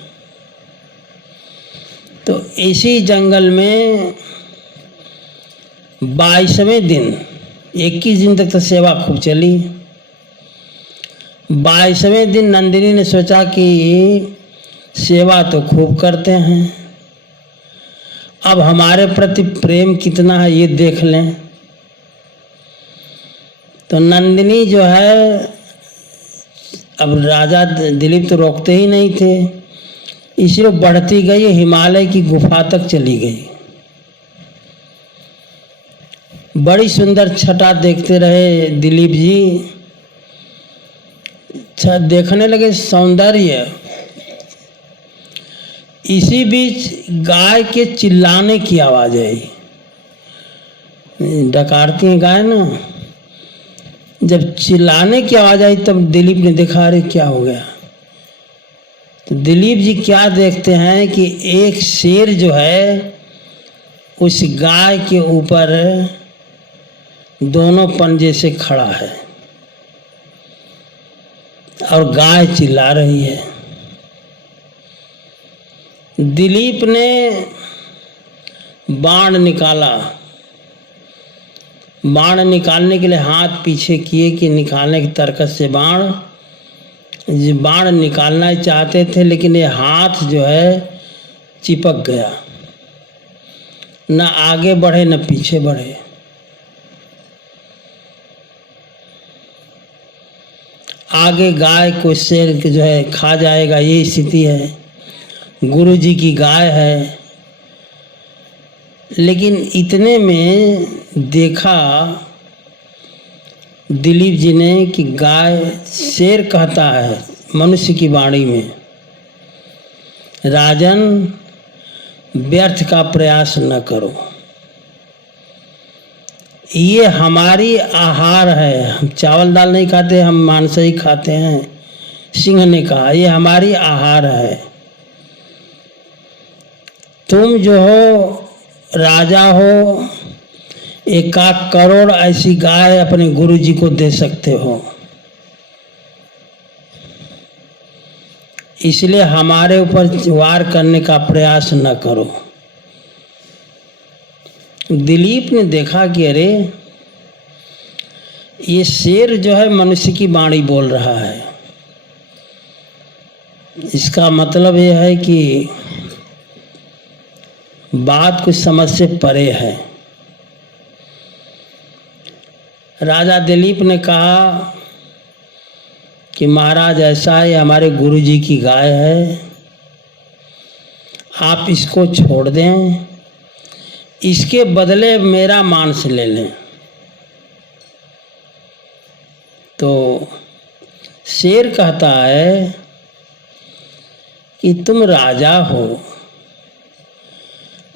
तो इसी जंगल में 22वें दिन, 21 दिन तक तो सेवा खूब चली। 22वें दिन नंदिनी ने सोचा कि सेवा तो खूब करते हैं, अब हमारे प्रति प्रेम कितना है ये देख लें। तो नंदिनी जो है, अब राजा दिलीप तो रोकते ही नहीं थे, इसलिए बढ़ती गई, हिमालय की गुफा तक चली गई। बड़ी सुंदर छटा देखते रहे दिलीप जी। देखने लगे सौंदर्य। इसी बीच गाय के चिल्लाने की आवाज आई। डकारती है गाय ना, जब चिल्लाने की आवाज आई तब दिलीप ने देखा, अरे क्या हो गया। तो दिलीप जी क्या देखते हैं कि एक शेर जो है उस गाय के ऊपर दोनों पंजे से खड़ा है और गाय चिल्ला रही है। दिलीप ने बाण निकाला। बाण निकालने के लिए हाथ पीछे किए कि निकालने की तरकस से बाण निकालना ही चाहते थे, लेकिन ये हाथ जो है चिपक गया। न आगे बढ़े न पीछे बढ़े। आगे गाय को शेर जो है खा जाएगा, ये स्थिति है। गुरु जी की गाय है। लेकिन इतने में देखा दिलीप जी ने कि गाय, शेर कहता है मनुष्य की वाणी में, राजन व्यर्थ का प्रयास न करो, ये हमारी आहार है। हम चावल दाल नहीं खाते, हम मांस ही खाते हैं। सिंह ने कहा, ये हमारी आहार है। तुम जो हो राजा हो, 1 करोड़ ऐसी गाय अपने गुरु जी को दे सकते हो, इसलिए हमारे ऊपर वार करने का प्रयास न करो। दिलीप ने देखा कि अरे ये शेर जो है मनुष्य की वाणी बोल रहा है। इसका मतलब यह है कि बात कुछ समझ से परे है। राजा दिलीप ने कहा कि महाराज ऐसा है, हमारे गुरु जी की गाय है, आप इसको छोड़ दें, इसके बदले मेरा मांस ले लें। तो शेर कहता है कि तुम राजा हो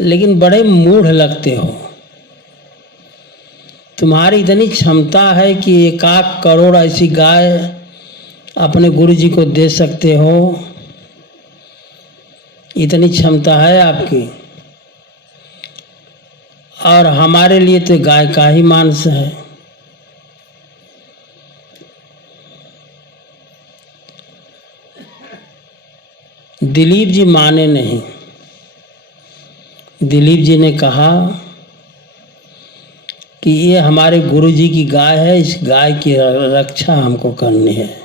लेकिन बड़े मूढ़ लगते हो। तुम्हारी इतनी क्षमता है कि 1 करोड़ ऐसी गाय अपने गुरु जी को दे सकते हो, इतनी क्षमता है आपकी, और हमारे लिए तो गाय का ही मांस है। दिलीप जी माने नहीं। दिलीप जी ने कहा कि ये हमारे गुरु जी की गाय है, इस गाय की रक्षा हमको करनी है,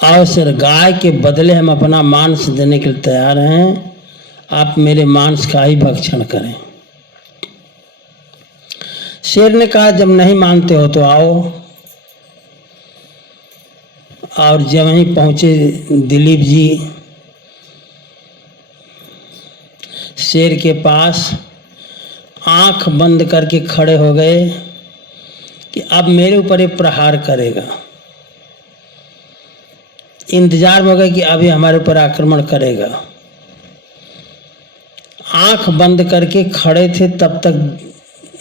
और सर गाय के बदले हम अपना मांस देने के लिए तैयार हैं, आप मेरे मांस का ही भक्षण करें। शेर ने कहा, जब नहीं मानते हो तो आओ। और जब वहीं पहुंचे दिलीप जी शेर के पास, आंख बंद करके खड़े हो गए कि अब मेरे ऊपर ये प्रहार करेगा। इंतजार में हो गए कि अभी हमारे ऊपर आक्रमण करेगा। आंख बंद करके खड़े थे, तब तक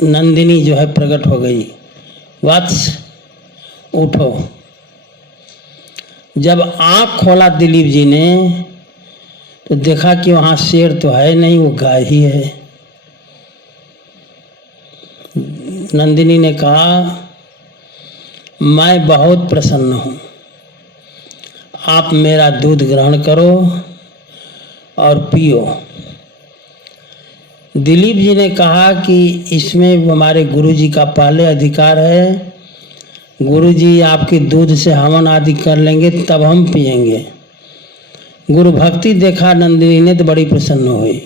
नंदिनी जो है प्रकट हो गई। वत्स उठो। जब आंख खोला दिलीप जी ने तो देखा कि वहाँ शेर तो है नहीं, वो गाय ही है। नंदिनी ने कहा, मैं बहुत प्रसन्न हूँ, आप मेरा दूध ग्रहण करो और पियो। दिलीप जी ने कहा कि इसमें हमारे गुरु जी का पहले अधिकार है, गुरु जी आपके दूध से हवन आदि कर लेंगे तब हम पिएंगे। गुरु भक्ति देखा नंदिनी ने तो बड़ी प्रसन्न हुई।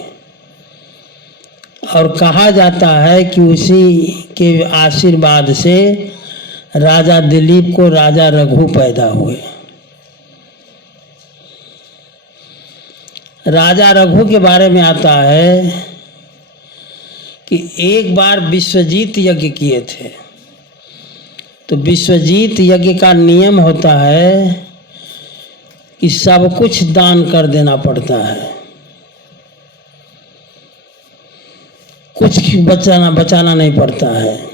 और कहा जाता है कि उसी के आशीर्वाद से राजा दिलीप को राजा रघु पैदा हुए। राजा रघु के बारे में आता है कि एक बार विश्वजीत यज्ञ किए थे। तो विश्वजीत यज्ञ का नियम होता है कि सब कुछ दान कर देना पड़ता है, कुछ बचाना नहीं पड़ता है।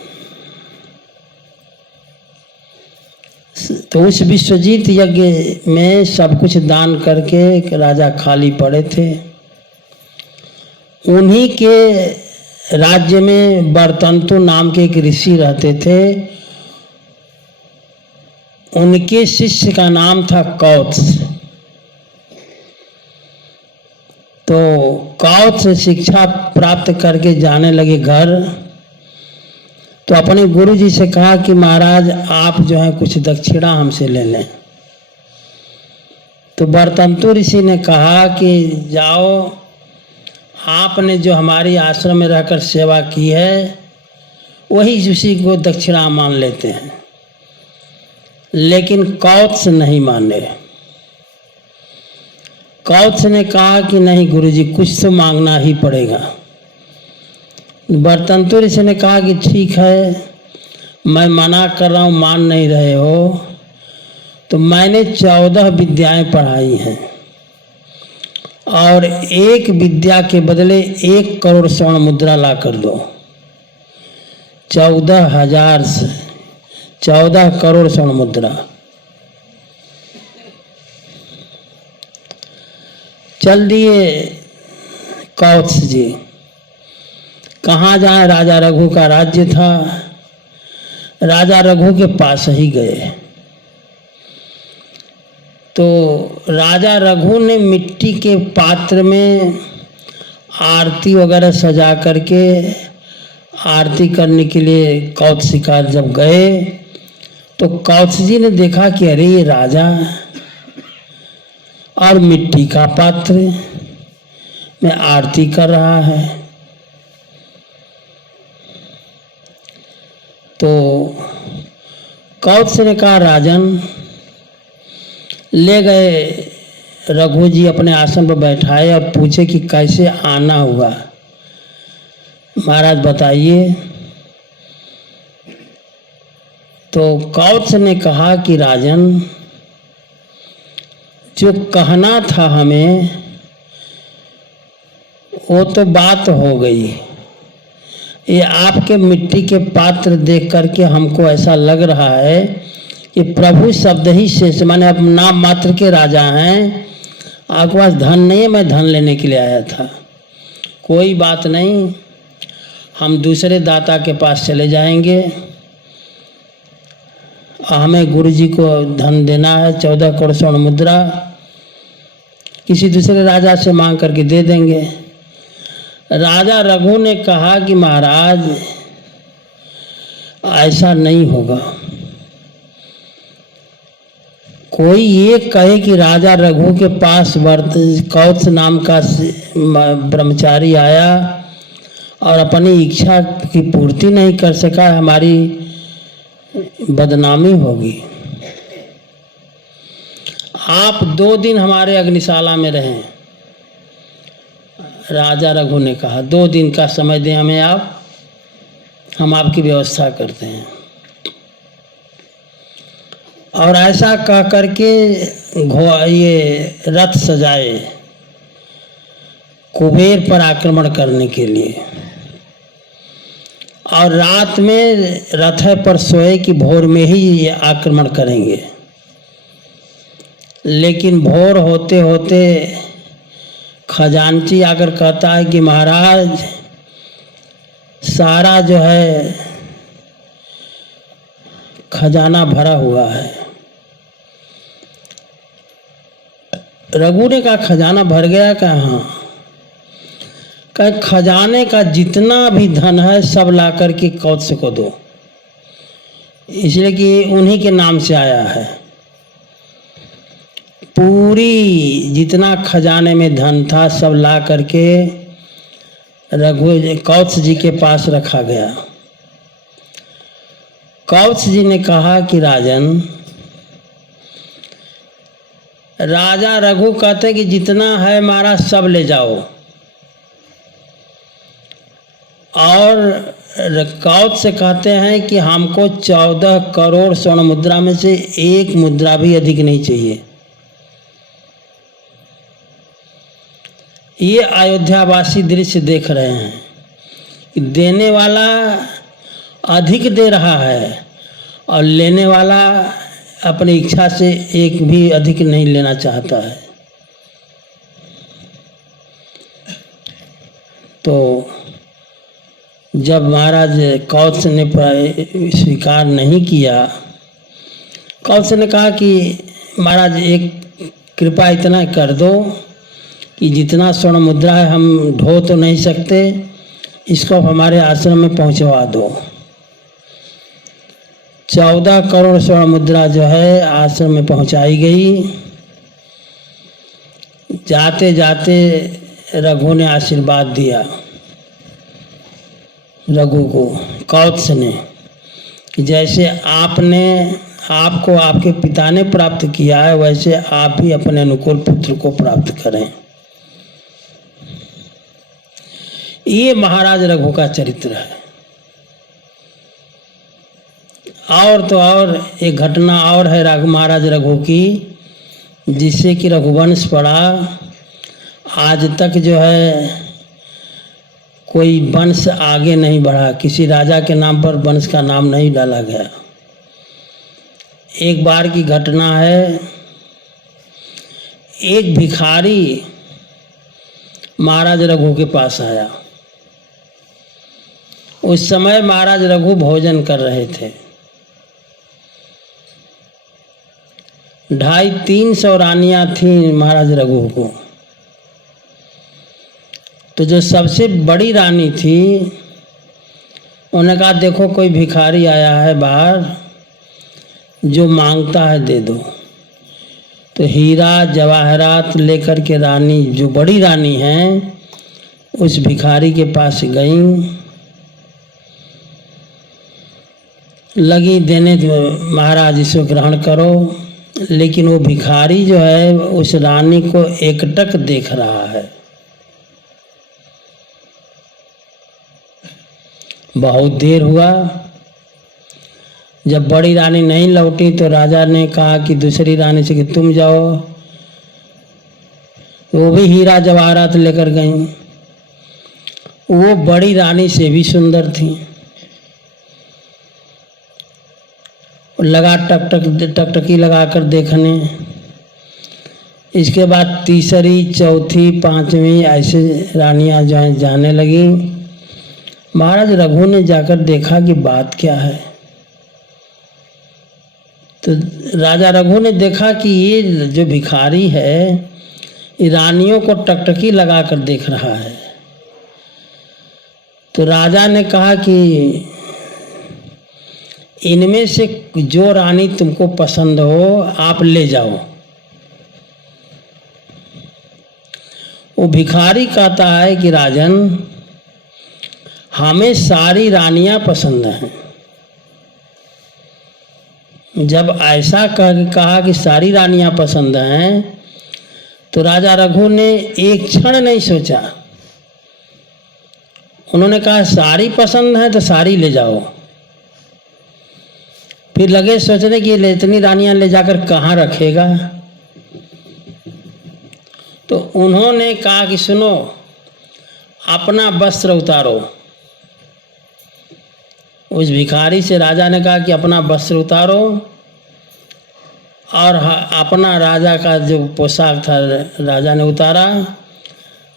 तो उस विश्वजीत यज्ञ में सब कुछ दान करके राजा खाली पड़े थे। उन्हीं के राज्य में बरतंतु नाम के एक ऋषि रहते थे। उनके शिष्य का नाम था कौत्स। तो कौत्स से शिक्षा प्राप्त करके जाने लगे घर। तो अपने गुरु जी से कहा कि महाराज आप जो है कुछ दक्षिणा हमसे ले लें। तो बरतंतु ऋषि ने कहा कि जाओ, आपने जो हमारी आश्रम में रहकर सेवा की है वही उसी को दक्षिणा मान लेते हैं। लेकिन कौत्स नहीं माने। कौत्स ने कहा कि नहीं गुरुजी, कुछ तो मांगना ही पड़ेगा। बरतंतु ऋषि ने कहा कि ठीक है, मैं मना कर रहा हूँ, मान नहीं रहे हो तो मैंने 14 विद्याएं पढ़ाई हैं और एक विद्या के बदले 1 करोड़ स्वर्ण मुद्रा ला कर दो। 14,000 से 14 करोड़ स्वर्ण मुद्रा। चल दिए कौत्स जी। कहाँ जाए, राजा रघु का राज्य था। राजा रघु के पास ही गए। तो राजा रघु ने मिट्टी के पात्र में आरती वगैरह सजा करके आरती करने के लिए कौत्स शिकार जब गए तो कौत्स जी ने देखा कि अरे ये राजा और मिट्टी का पात्र में आरती कर रहा है। तो कौत्स ने कहा राजन, ले गए रघु जी अपने आसन पर बैठाए और पूछे कि कैसे आना हुआ, महाराज बताइए। तो कौत्स ने कहा कि राजन, जो कहना था हमें वो तो बात हो गई। ये आपके मिट्टी के पात्र देख करके हमको ऐसा लग रहा है कि प्रभु शब्द ही शेष, माने अब नाम मात्र के राजा हैं, आपके पास धन नहीं है, मैं धन लेने के लिए आया था। कोई बात नहीं, हम दूसरे दाता के पास चले जाएंगे, हमें गुरु जी को धन देना है, 14 करोड़ स्वर्ण मुद्रा किसी दूसरे राजा से मांग करके दे देंगे। राजा रघु ने कहा कि महाराज ऐसा नहीं होगा। कोई ये कहे कि राजा रघु के पास कौत्स नाम का ब्रह्मचारी आया और अपनी इच्छा की पूर्ति नहीं कर सका, हमारी बदनामी होगी। आप 2 दिन हमारे अग्निशाला में रहें। राजा रघु ने कहा 2 दिन का समय दें हमें आप, हम आपकी व्यवस्था करते हैं। और ऐसा कह करके ये रथ सजाए कुबेर पर आक्रमण करने के लिए। और रात में रथ पर सोए कि भोर में ही ये आक्रमण करेंगे। लेकिन भोर होते होते खजांची आकर कहता है कि महाराज सारा जो है खजाना भरा हुआ है। रघु ने कहा खजाना भर गया क्या? हाँ। कहा खजाने का जितना भी धन है सब ला करके कौत्स को दो, इसलिए कि उन्हीं के नाम से आया है। पूरी जितना खजाने में धन था सब ला करके कौत्स जी के पास रखा गया। कौत्स जी ने कहा कि राजन, राजा रघु कहते हैं कि जितना है महाराज सब ले जाओ, और कौत से कहते हैं कि हमको 14 करोड़ स्वर्ण मुद्रा में से एक मुद्रा भी अधिक नहीं चाहिए। ये अयोध्यावासी दृश्य देख रहे हैं कि देने वाला अधिक दे रहा है और लेने वाला अपनी इच्छा से एक भी अधिक नहीं लेना चाहता है। तो जब महाराज कौत्स ने स्वीकार नहीं किया, कौत्स ने कहा कि महाराज एक कृपा इतना कर दो कि जितना स्वर्ण मुद्रा है हम ढो तो नहीं सकते, इसको हमारे आश्रम में पहुंचवा दो। 14 करोड़ स्वर्ण मुद्रा जो है आश्रम में पहुंचाई गई। जाते जाते रघु ने आशीर्वाद दिया रघु को, कौत्स ने, कि जैसे आपको आपके पिता ने प्राप्त किया है वैसे आप भी अपने अनुकूल पुत्र को प्राप्त करें। ये महाराज रघु का चरित्र है। और तो और एक घटना और है महाराज रघु की, जिससे कि रघुवंश पड़ा। आज तक जो है कोई वंश आगे नहीं बढ़ा, किसी राजा के नाम पर वंश का नाम नहीं डाला गया। एक बार की घटना है, एक भिखारी महाराज रघु के पास आया। उस समय महाराज रघु भोजन कर रहे थे। 250-300 रानियां थीं महाराज रघु को। तो जो सबसे बड़ी रानी थी उन्होंने कहा देखो कोई भिखारी आया है बाहर, जो मांगता है दे दो। तो हीरा जवाहरात लेकर के रानी, जो बड़ी रानी हैं, उस भिखारी के पास गई, लगी देने, महाराज इसको ग्रहण करो। लेकिन वो भिखारी जो है उस रानी को एकटक देख रहा है। बहुत देर हुआ, जब बड़ी रानी नहीं लौटी तो राजा ने कहा कि दूसरी रानी से कि तुम जाओ। वो भी हीरा जवाहरात लेकर गई। वो बड़ी रानी से भी सुंदर थी। लगा टकटकी लगा कर देखने। इसके बाद तीसरी, चौथी, 5वीं ऐसे रानियां जो हैं जाने लगी। महाराज रघु ने जाकर देखा कि बात क्या है। तो राजा रघु ने देखा कि ये जो भिखारी है ये रानियों को टकटकी लगा कर देख रहा है। तो राजा ने कहा कि इनमें से जो रानी तुमको पसंद हो आप ले जाओ। वो भिखारी कहता है कि राजन, हमें सारी रानियां पसंद हैं। जब ऐसा कहा कि सारी रानियां पसंद हैं, तो राजा रघु ने एक क्षण नहीं सोचा। उन्होंने कहा सारी पसंद है तो सारी ले जाओ। फिर लगे सोचने कि इतनी रानियां ले जाकर कहाँ रखेगा। तो उन्होंने कहा कि सुनो, अपना वस्त्र उतारो। उस भिखारी से राजा ने कहा कि अपना वस्त्र उतारो, और अपना राजा का जो पोशाक था राजा ने उतारा।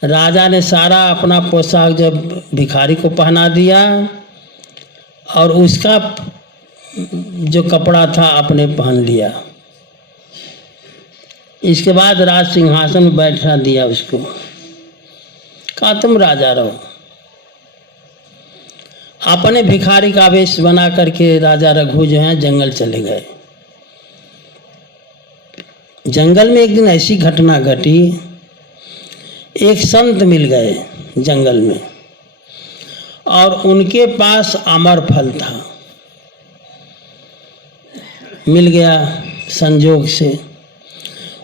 राजा ने सारा अपना पोशाक जब भिखारी को पहना दिया और उसका जो कपड़ा था अपने पहन लिया। इसके बाद राज सिंहासन में बैठा दिया उसको, कहा तुम राजा रहो। अपने भिखारी का वेश बना करके राजा रघु जो हैं जंगल चले गए। जंगल में एक दिन ऐसी घटना घटी, एक संत मिल गए जंगल में, और उनके पास अमर फल था। मिल गया संजोग से।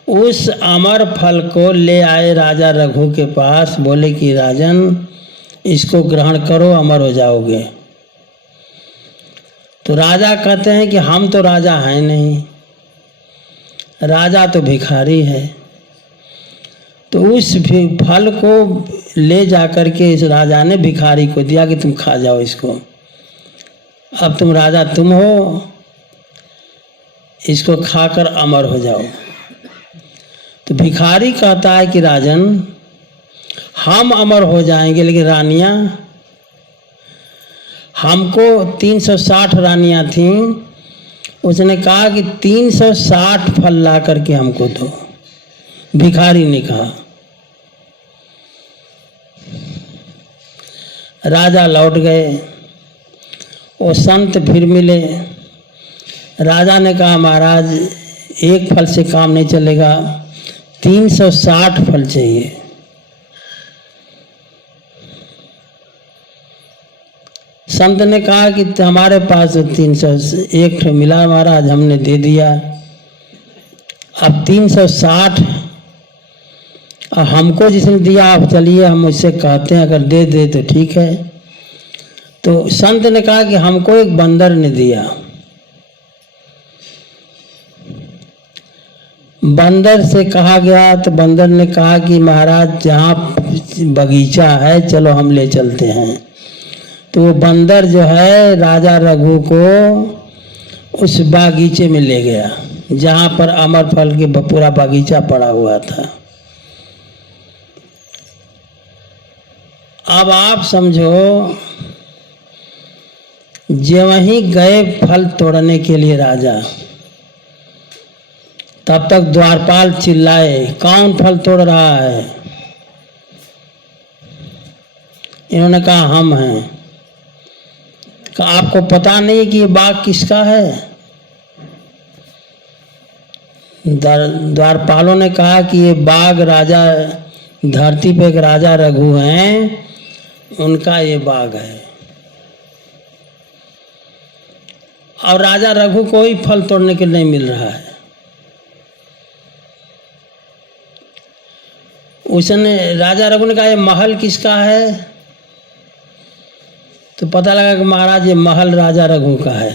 उस अमर फल को ले आए राजा रघु के पास, बोले कि राजन इसको ग्रहण करो, अमर हो जाओगे। तो राजा कहते हैं कि हम तो राजा हैं नहीं, राजा तो भिखारी है। तो उस फल को ले जाकर के इस राजा ने भिखारी को दिया कि तुम खा जाओ इसको, अब तुम राजा तुम हो, इसको खाकर अमर हो जाओ। तो भिखारी कहता है कि राजन हम अमर हो जाएंगे, लेकिन रानियां, हमको 360 रानियां थीं, उसने कहा कि 360 फल ला करके हमको दो। भिखारी ने कहा। राजा लौट गए, वो संत फिर मिले। राजा ने कहा महाराज एक फल से काम नहीं चलेगा, 360 फल चाहिए। संत ने कहा कि हमारे पास 301 मिला महाराज, हमने दे दिया, अब 360 हमको जिसने दिया, आप चलिए हम उससे कहते हैं, अगर दे दे तो ठीक है। तो संत ने कहा कि हमको एक बंदर ने दिया। बंदर से कहा गया तो बंदर ने कहा कि महाराज जहाँ बगीचा है चलो हम ले चलते हैं। तो वो बंदर जो है राजा रघु को उस बागीचे में ले गया जहाँ पर अमर फल के पूरा बागीचा पड़ा हुआ था। अब आप समझो, जो वहीं गए फल तोड़ने के लिए राजा, तब तक द्वारपाल चिल्लाए कौन फल तोड़ रहा है। इन्होंने कहा हम हैं। कहा आपको पता नहीं कि ये बाग किसका है। द्वारपालों ने कहा कि ये बाग राजा, धरती पे एक राजा रघु हैं, उनका ये बाग है, और राजा रघु को ही फल तोड़ने के नहीं मिल रहा है। उसने राजा रघु ने कहा ये महल किसका है। तो पता लगा कि महाराज ये महल राजा रघु का है।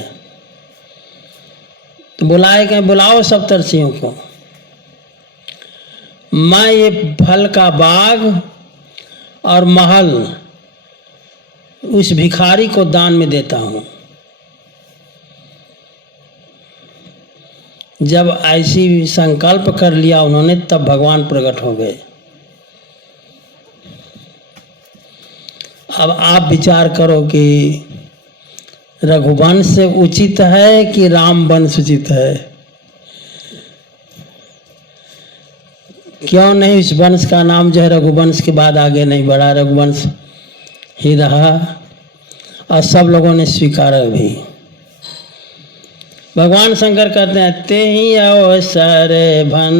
तो बुलाए कहीं, बुलाओ सब तरसियों को, मैं ये फल का बाग और महल उस भिखारी को दान में देता हूं। जब ऐसी संकल्प कर लिया उन्होंने, तब भगवान प्रकट हो गए। अब आप विचार करो कि रघुवंश उचित है कि राम वंश उचित है। क्यों नहीं इस वंश का नाम जो है रघुवंश के बाद आगे नहीं बढ़ा, रघुवंश ही रहा और सब लोगों ने स्वीकारा भी। भगवान शंकर कहते हैं ते ही अवसर भन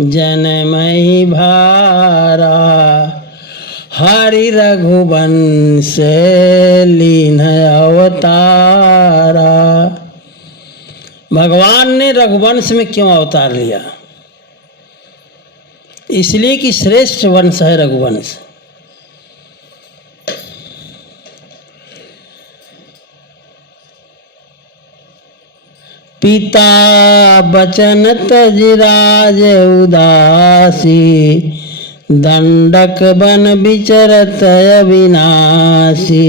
जनमहि भारा, हरि रघुवंश लीन अवतारा। भगवान ने रघुवंश में क्यों अवतार लिया? इसलिए कि श्रेष्ठ वंश है रघुवंश। पिता बचन तज राज उदासी, दंडक बन विचरत अविनाशी।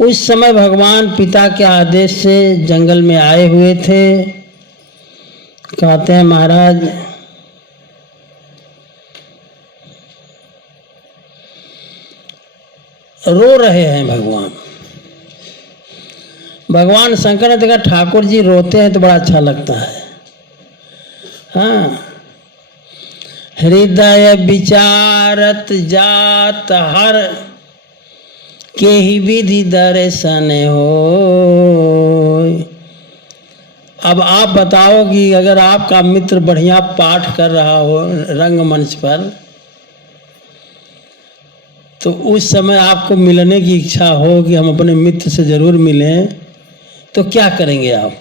उस समय भगवान पिता के आदेश से जंगल में आए हुए थे। कहते हैं महाराज रो रहे हैं भगवान। भगवान शंकर ने देखा ठाकुर जी रोते हैं तो बड़ा अच्छा लगता है। हाँ, हृदय विचारत जात हर के ही विधि दर्शन हो। अब आप बताओ कि अगर आपका मित्र बढ़िया पाठ कर रहा हो रंगमंच पर, तो उस समय आपको मिलने की इच्छा हो कि हम अपने मित्र से जरूर मिलें, तो क्या करेंगे आप?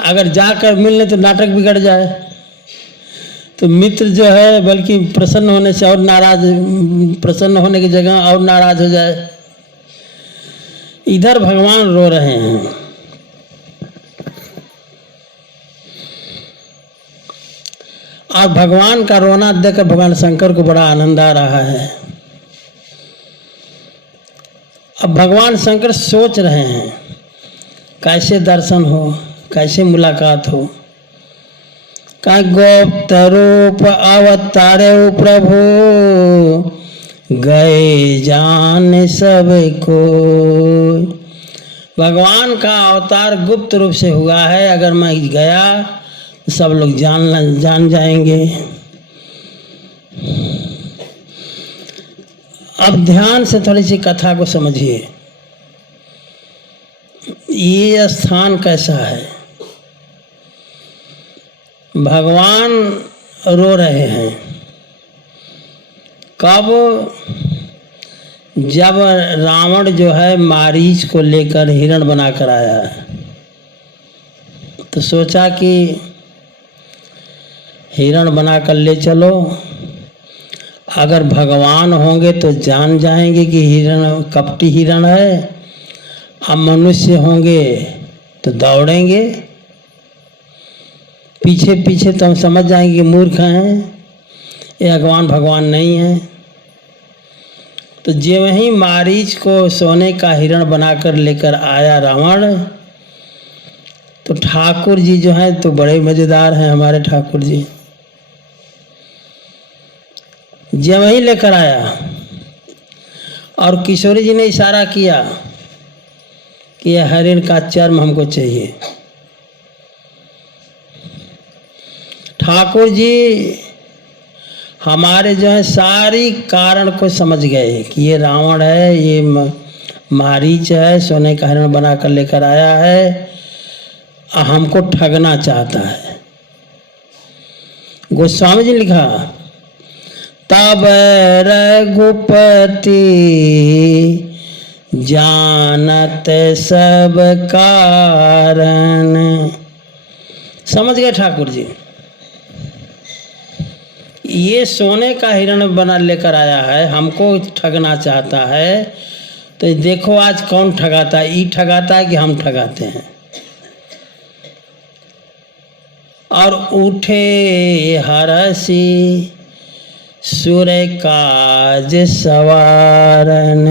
अगर जाकर मिलने तो नाटक बिगड़ जाए, तो मित्र जो है बल्कि प्रसन्न होने से और नाराज, प्रसन्न होने की जगह और नाराज हो जाए। इधर भगवान रो रहे हैं, और भगवान का रोना देखकर भगवान शंकर को बड़ा आनंद आ रहा है। अब भगवान शंकर सोच रहे हैं कैसे दर्शन हो, कैसे मुलाकात हो। का गोप्त रूप अवतारे प्रभु, गए जान सब को। भगवान का अवतार गुप्त रूप से हुआ है, अगर मैं गया तो सब लोग जान जाएंगे। अब ध्यान से थोड़ी सी कथा को समझिए। ये स्थान कैसा है? भगवान रो रहे हैं। कब? जब रावण जो है मारीच को लेकर हिरण बनाकर आया, तो सोचा कि हिरण बनाकर ले चलो, अगर भगवान होंगे तो जान जाएंगे कि हिरण कपटी हिरण है, अब मनुष्य होंगे तो दौड़ेंगे पीछे पीछे, तो हम समझ जाएंगे कि मूर्ख हैं, ये भगवान नहीं है। तो जो वहीं मारीच को सोने का हिरण बनाकर लेकर आया रावण, तो ठाकुर जी जो हैं तो बड़े मजेदार हैं हमारे ठाकुर जी। जब वहीं लेकर आया और किशोरी जी ने इशारा किया कि यह हरिण का चर्म हमको चाहिए। ठाकुर जी हमारे जो है सारी कारण को समझ गए कि ये रावण है, ये मारीच है, सोने का हरिण बनाकर लेकर आया है, हमको ठगना चाहता है। गोस्वामी जी लिखा, तब रघुपति जानत सब कारण। समझ गए ठाकुर जी, ये सोने का हिरण बना लेकर आया है, हमको ठगना चाहता है। तो देखो आज कौन ठगाता है, ये ठगाता है कि हम ठगाते हैं। और उठे हरसी सुर काज सवारन।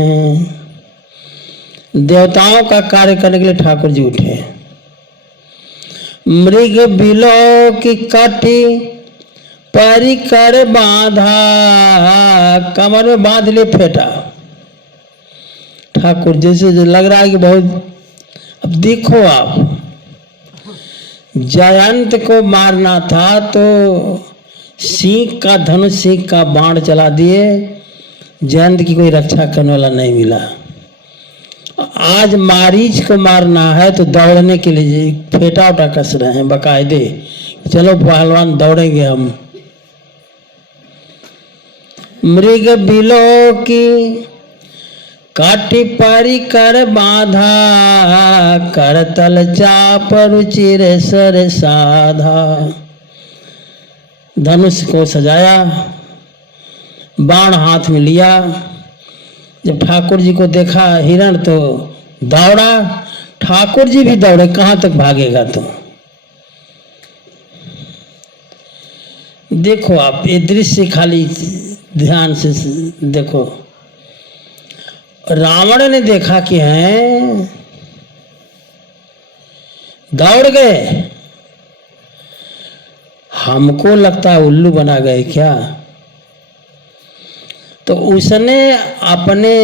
देवताओं का कार्य करने के लिए ठाकुर जी उठे। मृग बिलो की कटी परिकर बांधा, कमर में बांध ले फेंटा। ठाकुर जैसे लग रहा है कि बहुत। अब देखो आप, जयंत को मारना था तो सिंह का धनुष, सिंह का बाण चला दिए, जयंत की कोई रक्षा करने वाला नहीं मिला। आज मारीच को मारना है तो दौड़ने के लिए फेंटा उठा कस रहे हैं बकायदे, चलो पहलवान दौड़ेंगे हम। मृग बिलो की काटी पारी कर बांधा, करतल चाप रुचिर सर साधा। धनुष को सजाया, बाण हाथ में लिया। जब ठाकुर जी को देखा हिरण तो दौड़ा, ठाकुर जी भी दौड़े, कहाँ तक भागेगा तो। देखो आप ये दृश्य खाली ध्यान से देखो। रावण ने देखा कि हैं, दौड़ गए, हमको लगता है उल्लू बना गए क्या। तो उसने अपने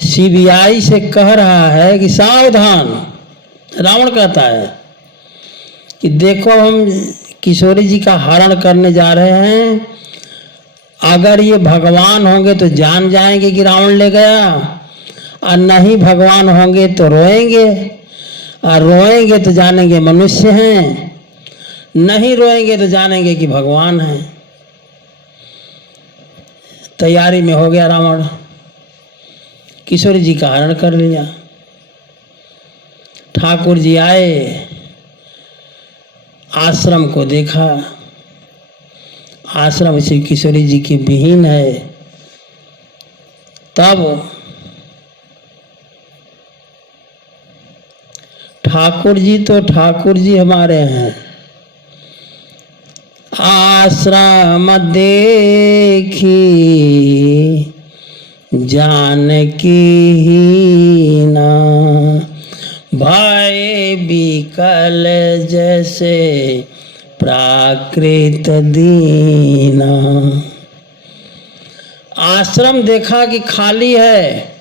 सीबीआई से कह रहा है कि सावधान। रावण कहता है कि देखो हम किशोरी जी का हरण करने जा रहे हैं, अगर ये भगवान होंगे तो जान जाएंगे कि रावण ले गया, और नहीं भगवान होंगे तो रोएंगे, और रोएंगे तो जानेंगे मनुष्य हैं, नहीं रोएंगे तो जानेंगे कि भगवान है। तैयारी में हो गया रावण, किशोरी जी का हरण कर लिया। ठाकुर जी आए, आश्रम को देखा। आश्रम श्री किशोरी जी की विहीन है। तब ठाकुर जी तो ठाकुर जी हमारे हैं। आश्रम देखी जानकी हीना, भय विकल जैसे प्राकृत दीना। आश्रम देखा कि खाली है,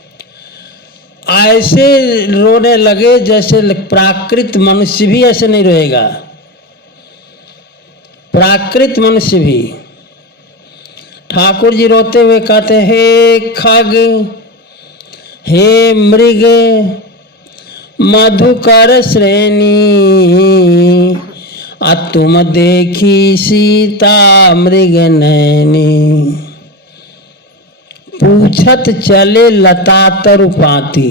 ऐसे रोने लगे जैसे प्राकृत मनुष्य भी ऐसे नहीं रोएगा। प्राकृत मनुष्य भी। ठाकुर जी रोते हुए कहते, हे खग, हे मृग, मधुकर श्रेणी, तुम देखी सीता मृग नैनी। पूछत चले लता तरुपाती।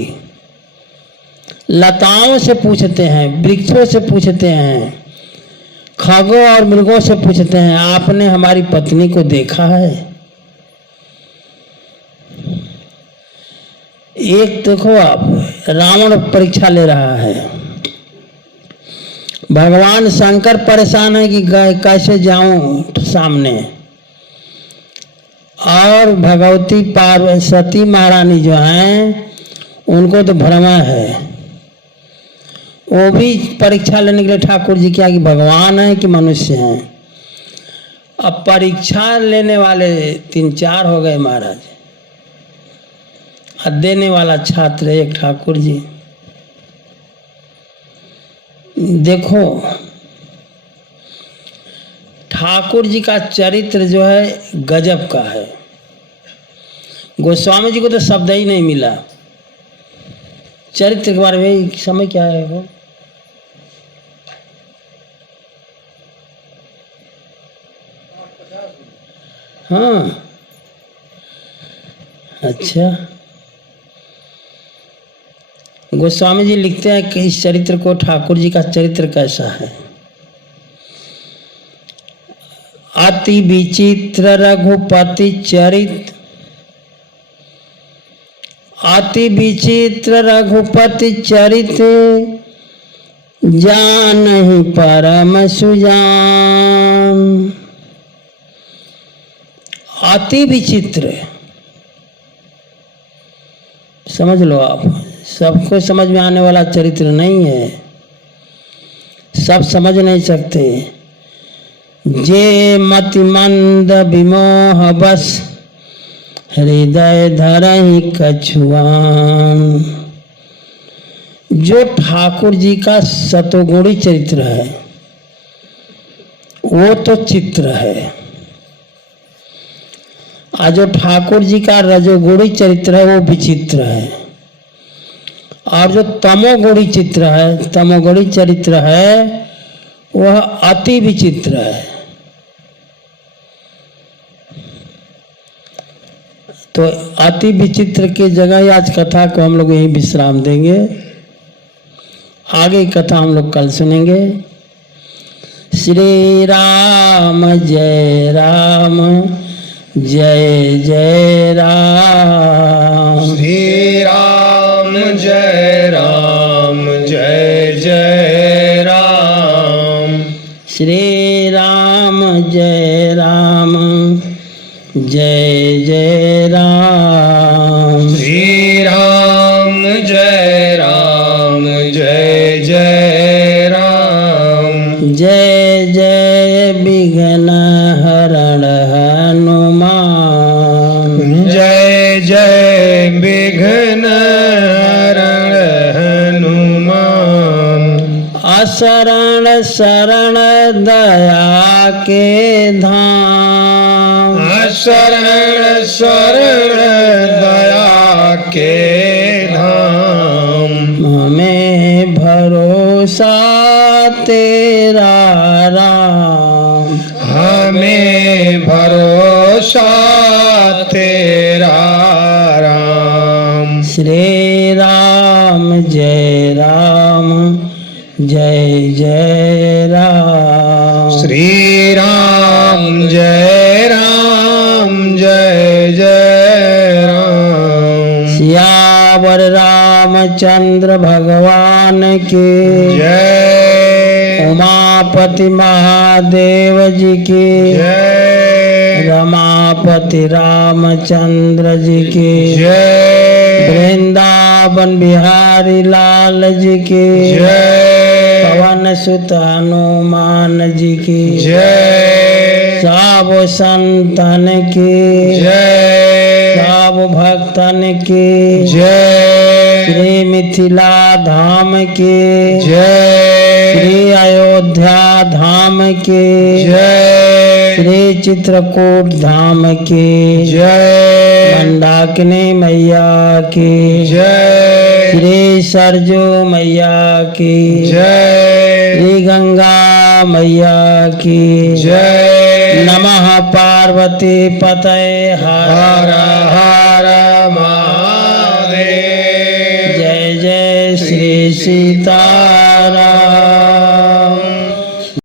लताओं से पूछते हैं, वृक्षों से पूछते हैं, खगों और मृगों से पूछते हैं, आपने हमारी पत्नी को देखा है? एक देखो आप, रावण परीक्षा ले रहा है। भगवान शंकर परेशान है कि कैसे जाऊं सामने, और भगवती पार्वती महारानी जो हैं उनको तो भ्रम है। वो भी परीक्षा लेने के लिए ठाकुर जी क्या कि भगवान है कि मनुष्य हैं। अब परीक्षा लेने वाले 3-4 हो गए महाराज, और देने वाला छात्र एक ठाकुर जी। देखो ठाकुर जी का चरित्र जो है गजब का है। गोस्वामी जी को तो शब्द ही नहीं मिला चरित्र के बारे में। समय क्या है वो? हाँ, अच्छा। गोस्वामी जी लिखते हैं कि इस चरित्र को, ठाकुर जी का चरित्र कैसा है। अति विचित्र रघुपति चरित, अति विचित्र रघुपति चरित, जानहि परम सुजान। अति विचित्र, समझ लो आप, सबको समझ में आने वाला चरित्र नहीं है, सब समझ नहीं सकते। जे मति मंद विमोह बस, हृदय धरहि कछुआन। जो ठाकुर जी का सतोगुणी चरित्र है वो तो चित्र है, और जो ठाकुर जी का रजोगुणी चरित्र है वो विचित्र है, और जो तमोगुणी चित्र है, तमोगुणी चरित्र है, वह अति विचित्र है। तो अति विचित्र की जगह आज कथा को हम लोग यही विश्राम देंगे। आगे कथा हम लोग कल सुनेंगे। श्री राम जय राम, जय जय राम। श्री राम जय राम, जय जय राम। श्री राम जय राम, जय जय राम। श्री राम जय राम, जय जय राम। जय जय विघ्न हरण हनुमान, जय जय विघ्न हरण हनुमान। असरण शरण दया के धाम, शरण शरण दया के धाम। हमें भरोसा तेरा राम, हमें भरोसा तेरा राम। श्री राम राम जय राम जय जय राम। श्री राम जय जय राम। सियावर रामचंद्र भगवान की जय। उमापति महादेव जी की जय। रमापति रामचंद्र जी की जय। वृंदावन बिहारी लाल जी की जय। पवन सुत हनुमान जी की जय। सब संतन की जय। सब भक्तन की जय। श्री मिथिला धाम की जय। श्री अयोध्या धाम की जय। श्री चित्रकूट धाम की जय। मंदाकिनी मैया की जय। श्री सरजू मैया की जय। श्री गंगा मैया की जय। नमः पार्वती पतये हर हर महादेव। जय जय श्री सीताराम।